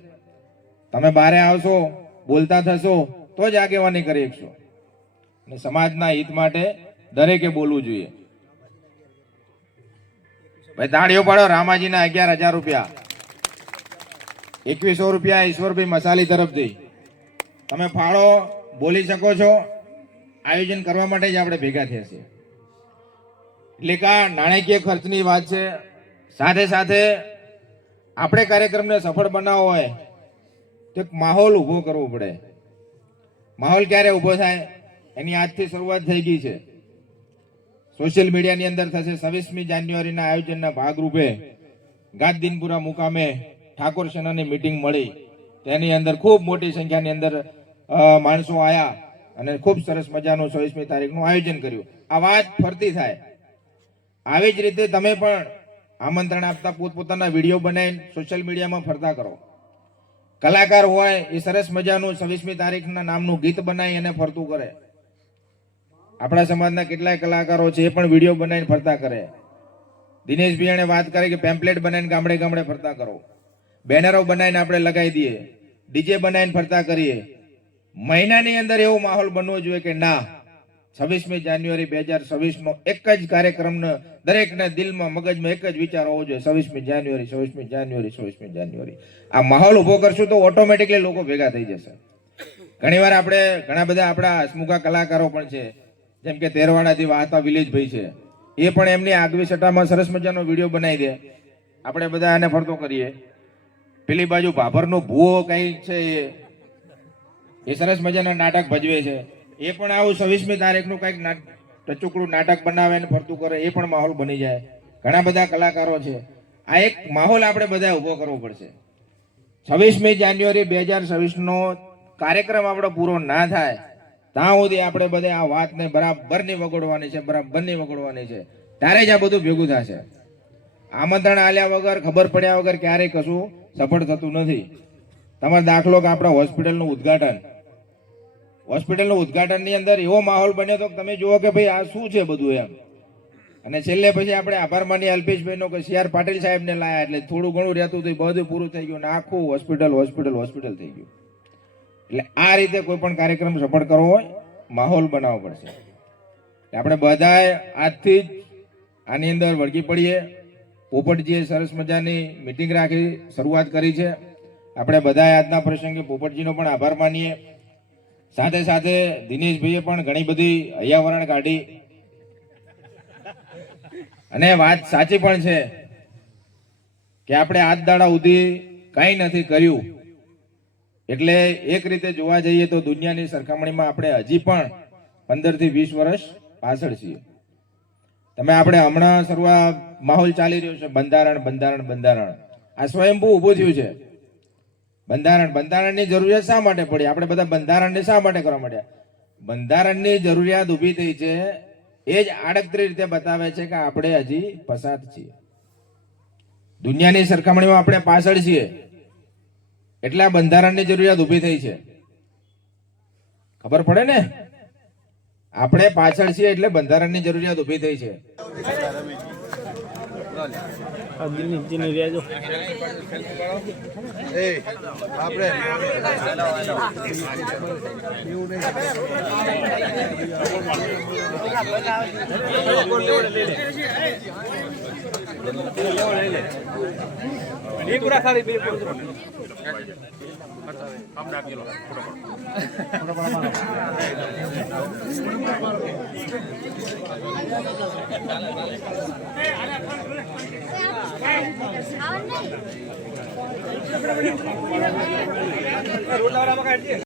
તમે બારે આવશો, બોલતા થશો તો જ આગેવાની કરી શકશો. અને સમાજના હિત માટે દરેકે બોલવું જોઈએ. ભાઈ તાળીઓ પાડો રામાજીના 11,000 રૂપિયા, 2100 રૂપિયા ઈશ્વરભાઈ મસાલી તરફથી. તમે ફાળો બોલી શકો છો. આયોજન કરવા માટે જ આપણે ભેગા થયા છીએ. એટલે કે નાણાકીય ખર્ચની વાત છે. સાથે સાથે આપણે કાર્યક્રમને સફળ બનાવવો હોય તો એક માહોલ ઊભો કરવો પડે. માહોલ ક્યારે ઊભો થાય એની આજથી શરૂઆત થઈ ગઈ છે. સોશિયલ મીડિયાની અંદર થશે. 26મી જાન્યુઆરીના આયોજનના ભાગરૂપે ગાદદીનપુરા મુકામે ઠાકોર સેનાની મીટિંગ મળી. તેની અંદર ખૂબ મોટી સંખ્યાની અંદર માણસો આવ્યા અને ખૂબ સરસ મજાનું 26મી તારીખનું આયોજન કર્યું. આ વાત ફરતી થાય. આવી જ રીતે તમે પણ આમંત્રણ આપતા પોતપોતાના વિડીયો બનાવીને સોશિયલ મીડિયામાં ફરતા કરો. કલાકાર હોય એ સરસ મજાનું 26મી તારીખના નામનું ગીત બનાવી અને ફરતું કરે. આપણા સમાજના કેટલાય કલાકારો છે એ પણ વિડીયો બનાવીને ફરતા કરે. દિનેશભાઈ વાત કરી કે પેમ્પલેટ બનાવીને ગામડે ગામડે ફરતા કરો, બેનરો બનાવીને આપણે લગાવી દઈએ, ડીજે બનાવીને ફરતા કરીએ. મહિનાની અંદર એવો માહોલ બનવો જોઈએ કે ના 26મી જાન્યુઆરી 2026નો એક જ કાર્યક્રમનો દરેકના દિલમાં મગજમાં એક જ વિચાર હોવો જોઈએ, 26મી જાન્યુઆરી 26મી જાન્યુઆરી 26મી જાન્યુઆરી. આ માહોલ ઉભો કરશું તો ઓટોમેટિકલી લોકો ભેગા થઈ જશે. ઘણીવાર આપણે ઘણા બધા આપણા હસમુખા કલાકારો પણ છે, જેમ કે તેરવાડાથી વાહતા વિલેજભાઈ છે, એ પણ એમની આગવી સટામાં સરસ મજાનો વિડીયો બનાવી દે, આપણે બધા આને ફરતો કરીએ. પેલી બાજુ ભાભરનો ભૂવો કઈ છે એ સરસ મજાના નાટક ભજવે છે, એ પણ આવું 26મી તારીખનું કંઈક ટચુકડું નાટક બનાવે ને ફરતું કરે, એ પણ માહોલ બની જાય. ઘણા બધા કલાકારો છે. આ એક માહોલ આપણે બધા ઊભો કરવો પડશે. 26મી જાન્યુઆરી 2026નો કાર્યક્રમ આપણો પૂરો ના થાય ત્યાં સુધી આપણે બધા આ વાતને બરાબરની વગોડવાની છે, બરાબરની વગોડવાની છે. ત્યારે જ આ બધું ભેગું થશે. આમંત્રણ આલ્યા વગર, ખબર પડ્યા વગર ક્યારેય કશું સફળ થતું નથી. તમારો દાખલો કે આપણા હોસ્પિટલનું ઉદ્ઘાટનની અંદર એવો માહોલ બન્યો તો તમે જુઓ કે ભાઈ આ શું છે બધું એમ. અને છેલ્લે પછી આપણે આભાર માની અલ્પેશભાઈનો કે CR પાટીલ સાહેબને લાયા એટલે થોડું ઘણું રહેતું હતું, બધું પૂરું થઈ ગયું ને આખું હોસ્પિટલ થઈ ગયું. એટલે આ રીતે કોઈ પણ કાર્યક્રમ સફળ કરવો હોય માહોલ બનાવવો પડશે. આપણે બધાએ આજથી જ આની અંદર વળગી પડીએ. પોપટજીએ સરસ મજાની મિટિંગ રાખી શરૂઆત કરી છે. આપણે બધાએ આજના પ્રસંગે પોપટજીનો પણ આભાર માનીએ. સાથે સાથે દિનેશભાઈએ પણ ઘણી બધી હૈયાવરણ કાઢી અને વાત સાચી પણ છે કે આપણે આજ દાડા સુધી કંઈ નથી કર્યું. એટલે એક રીતે જોવા જઈએ તો દુનિયાની સરખામણીમાં આપણે હજી પણ 15 થી 20 વર્ષ પાછળ છીએ. તમે આપણે હમણાં માહોલ ચાલી રહ્યો છે બંધારણ આ સ્વયંભૂ ઊભું થયું છે. બંધારણની જરૂરિયાત શા માટે પડી? આપણે બધા બંધારણને શા માટે કરવા માંડ્યા? બંધારણની જરૂરિયાત ઊભી થઈ છે એ જ આડકતરી રીતે બતાવે છે કે આપણે હજી પછાત છીએ, દુનિયાની સરખામણીમાં આપણે પાછળ છીએ. એટલે આ બંધારણની જરૂરિયાત ઊભી થઈ છે. ખબર પડે ને, આપણે પાછળ છીએ એટલે બંધારણની જરૂરિયાત ઊભી થઈ છે.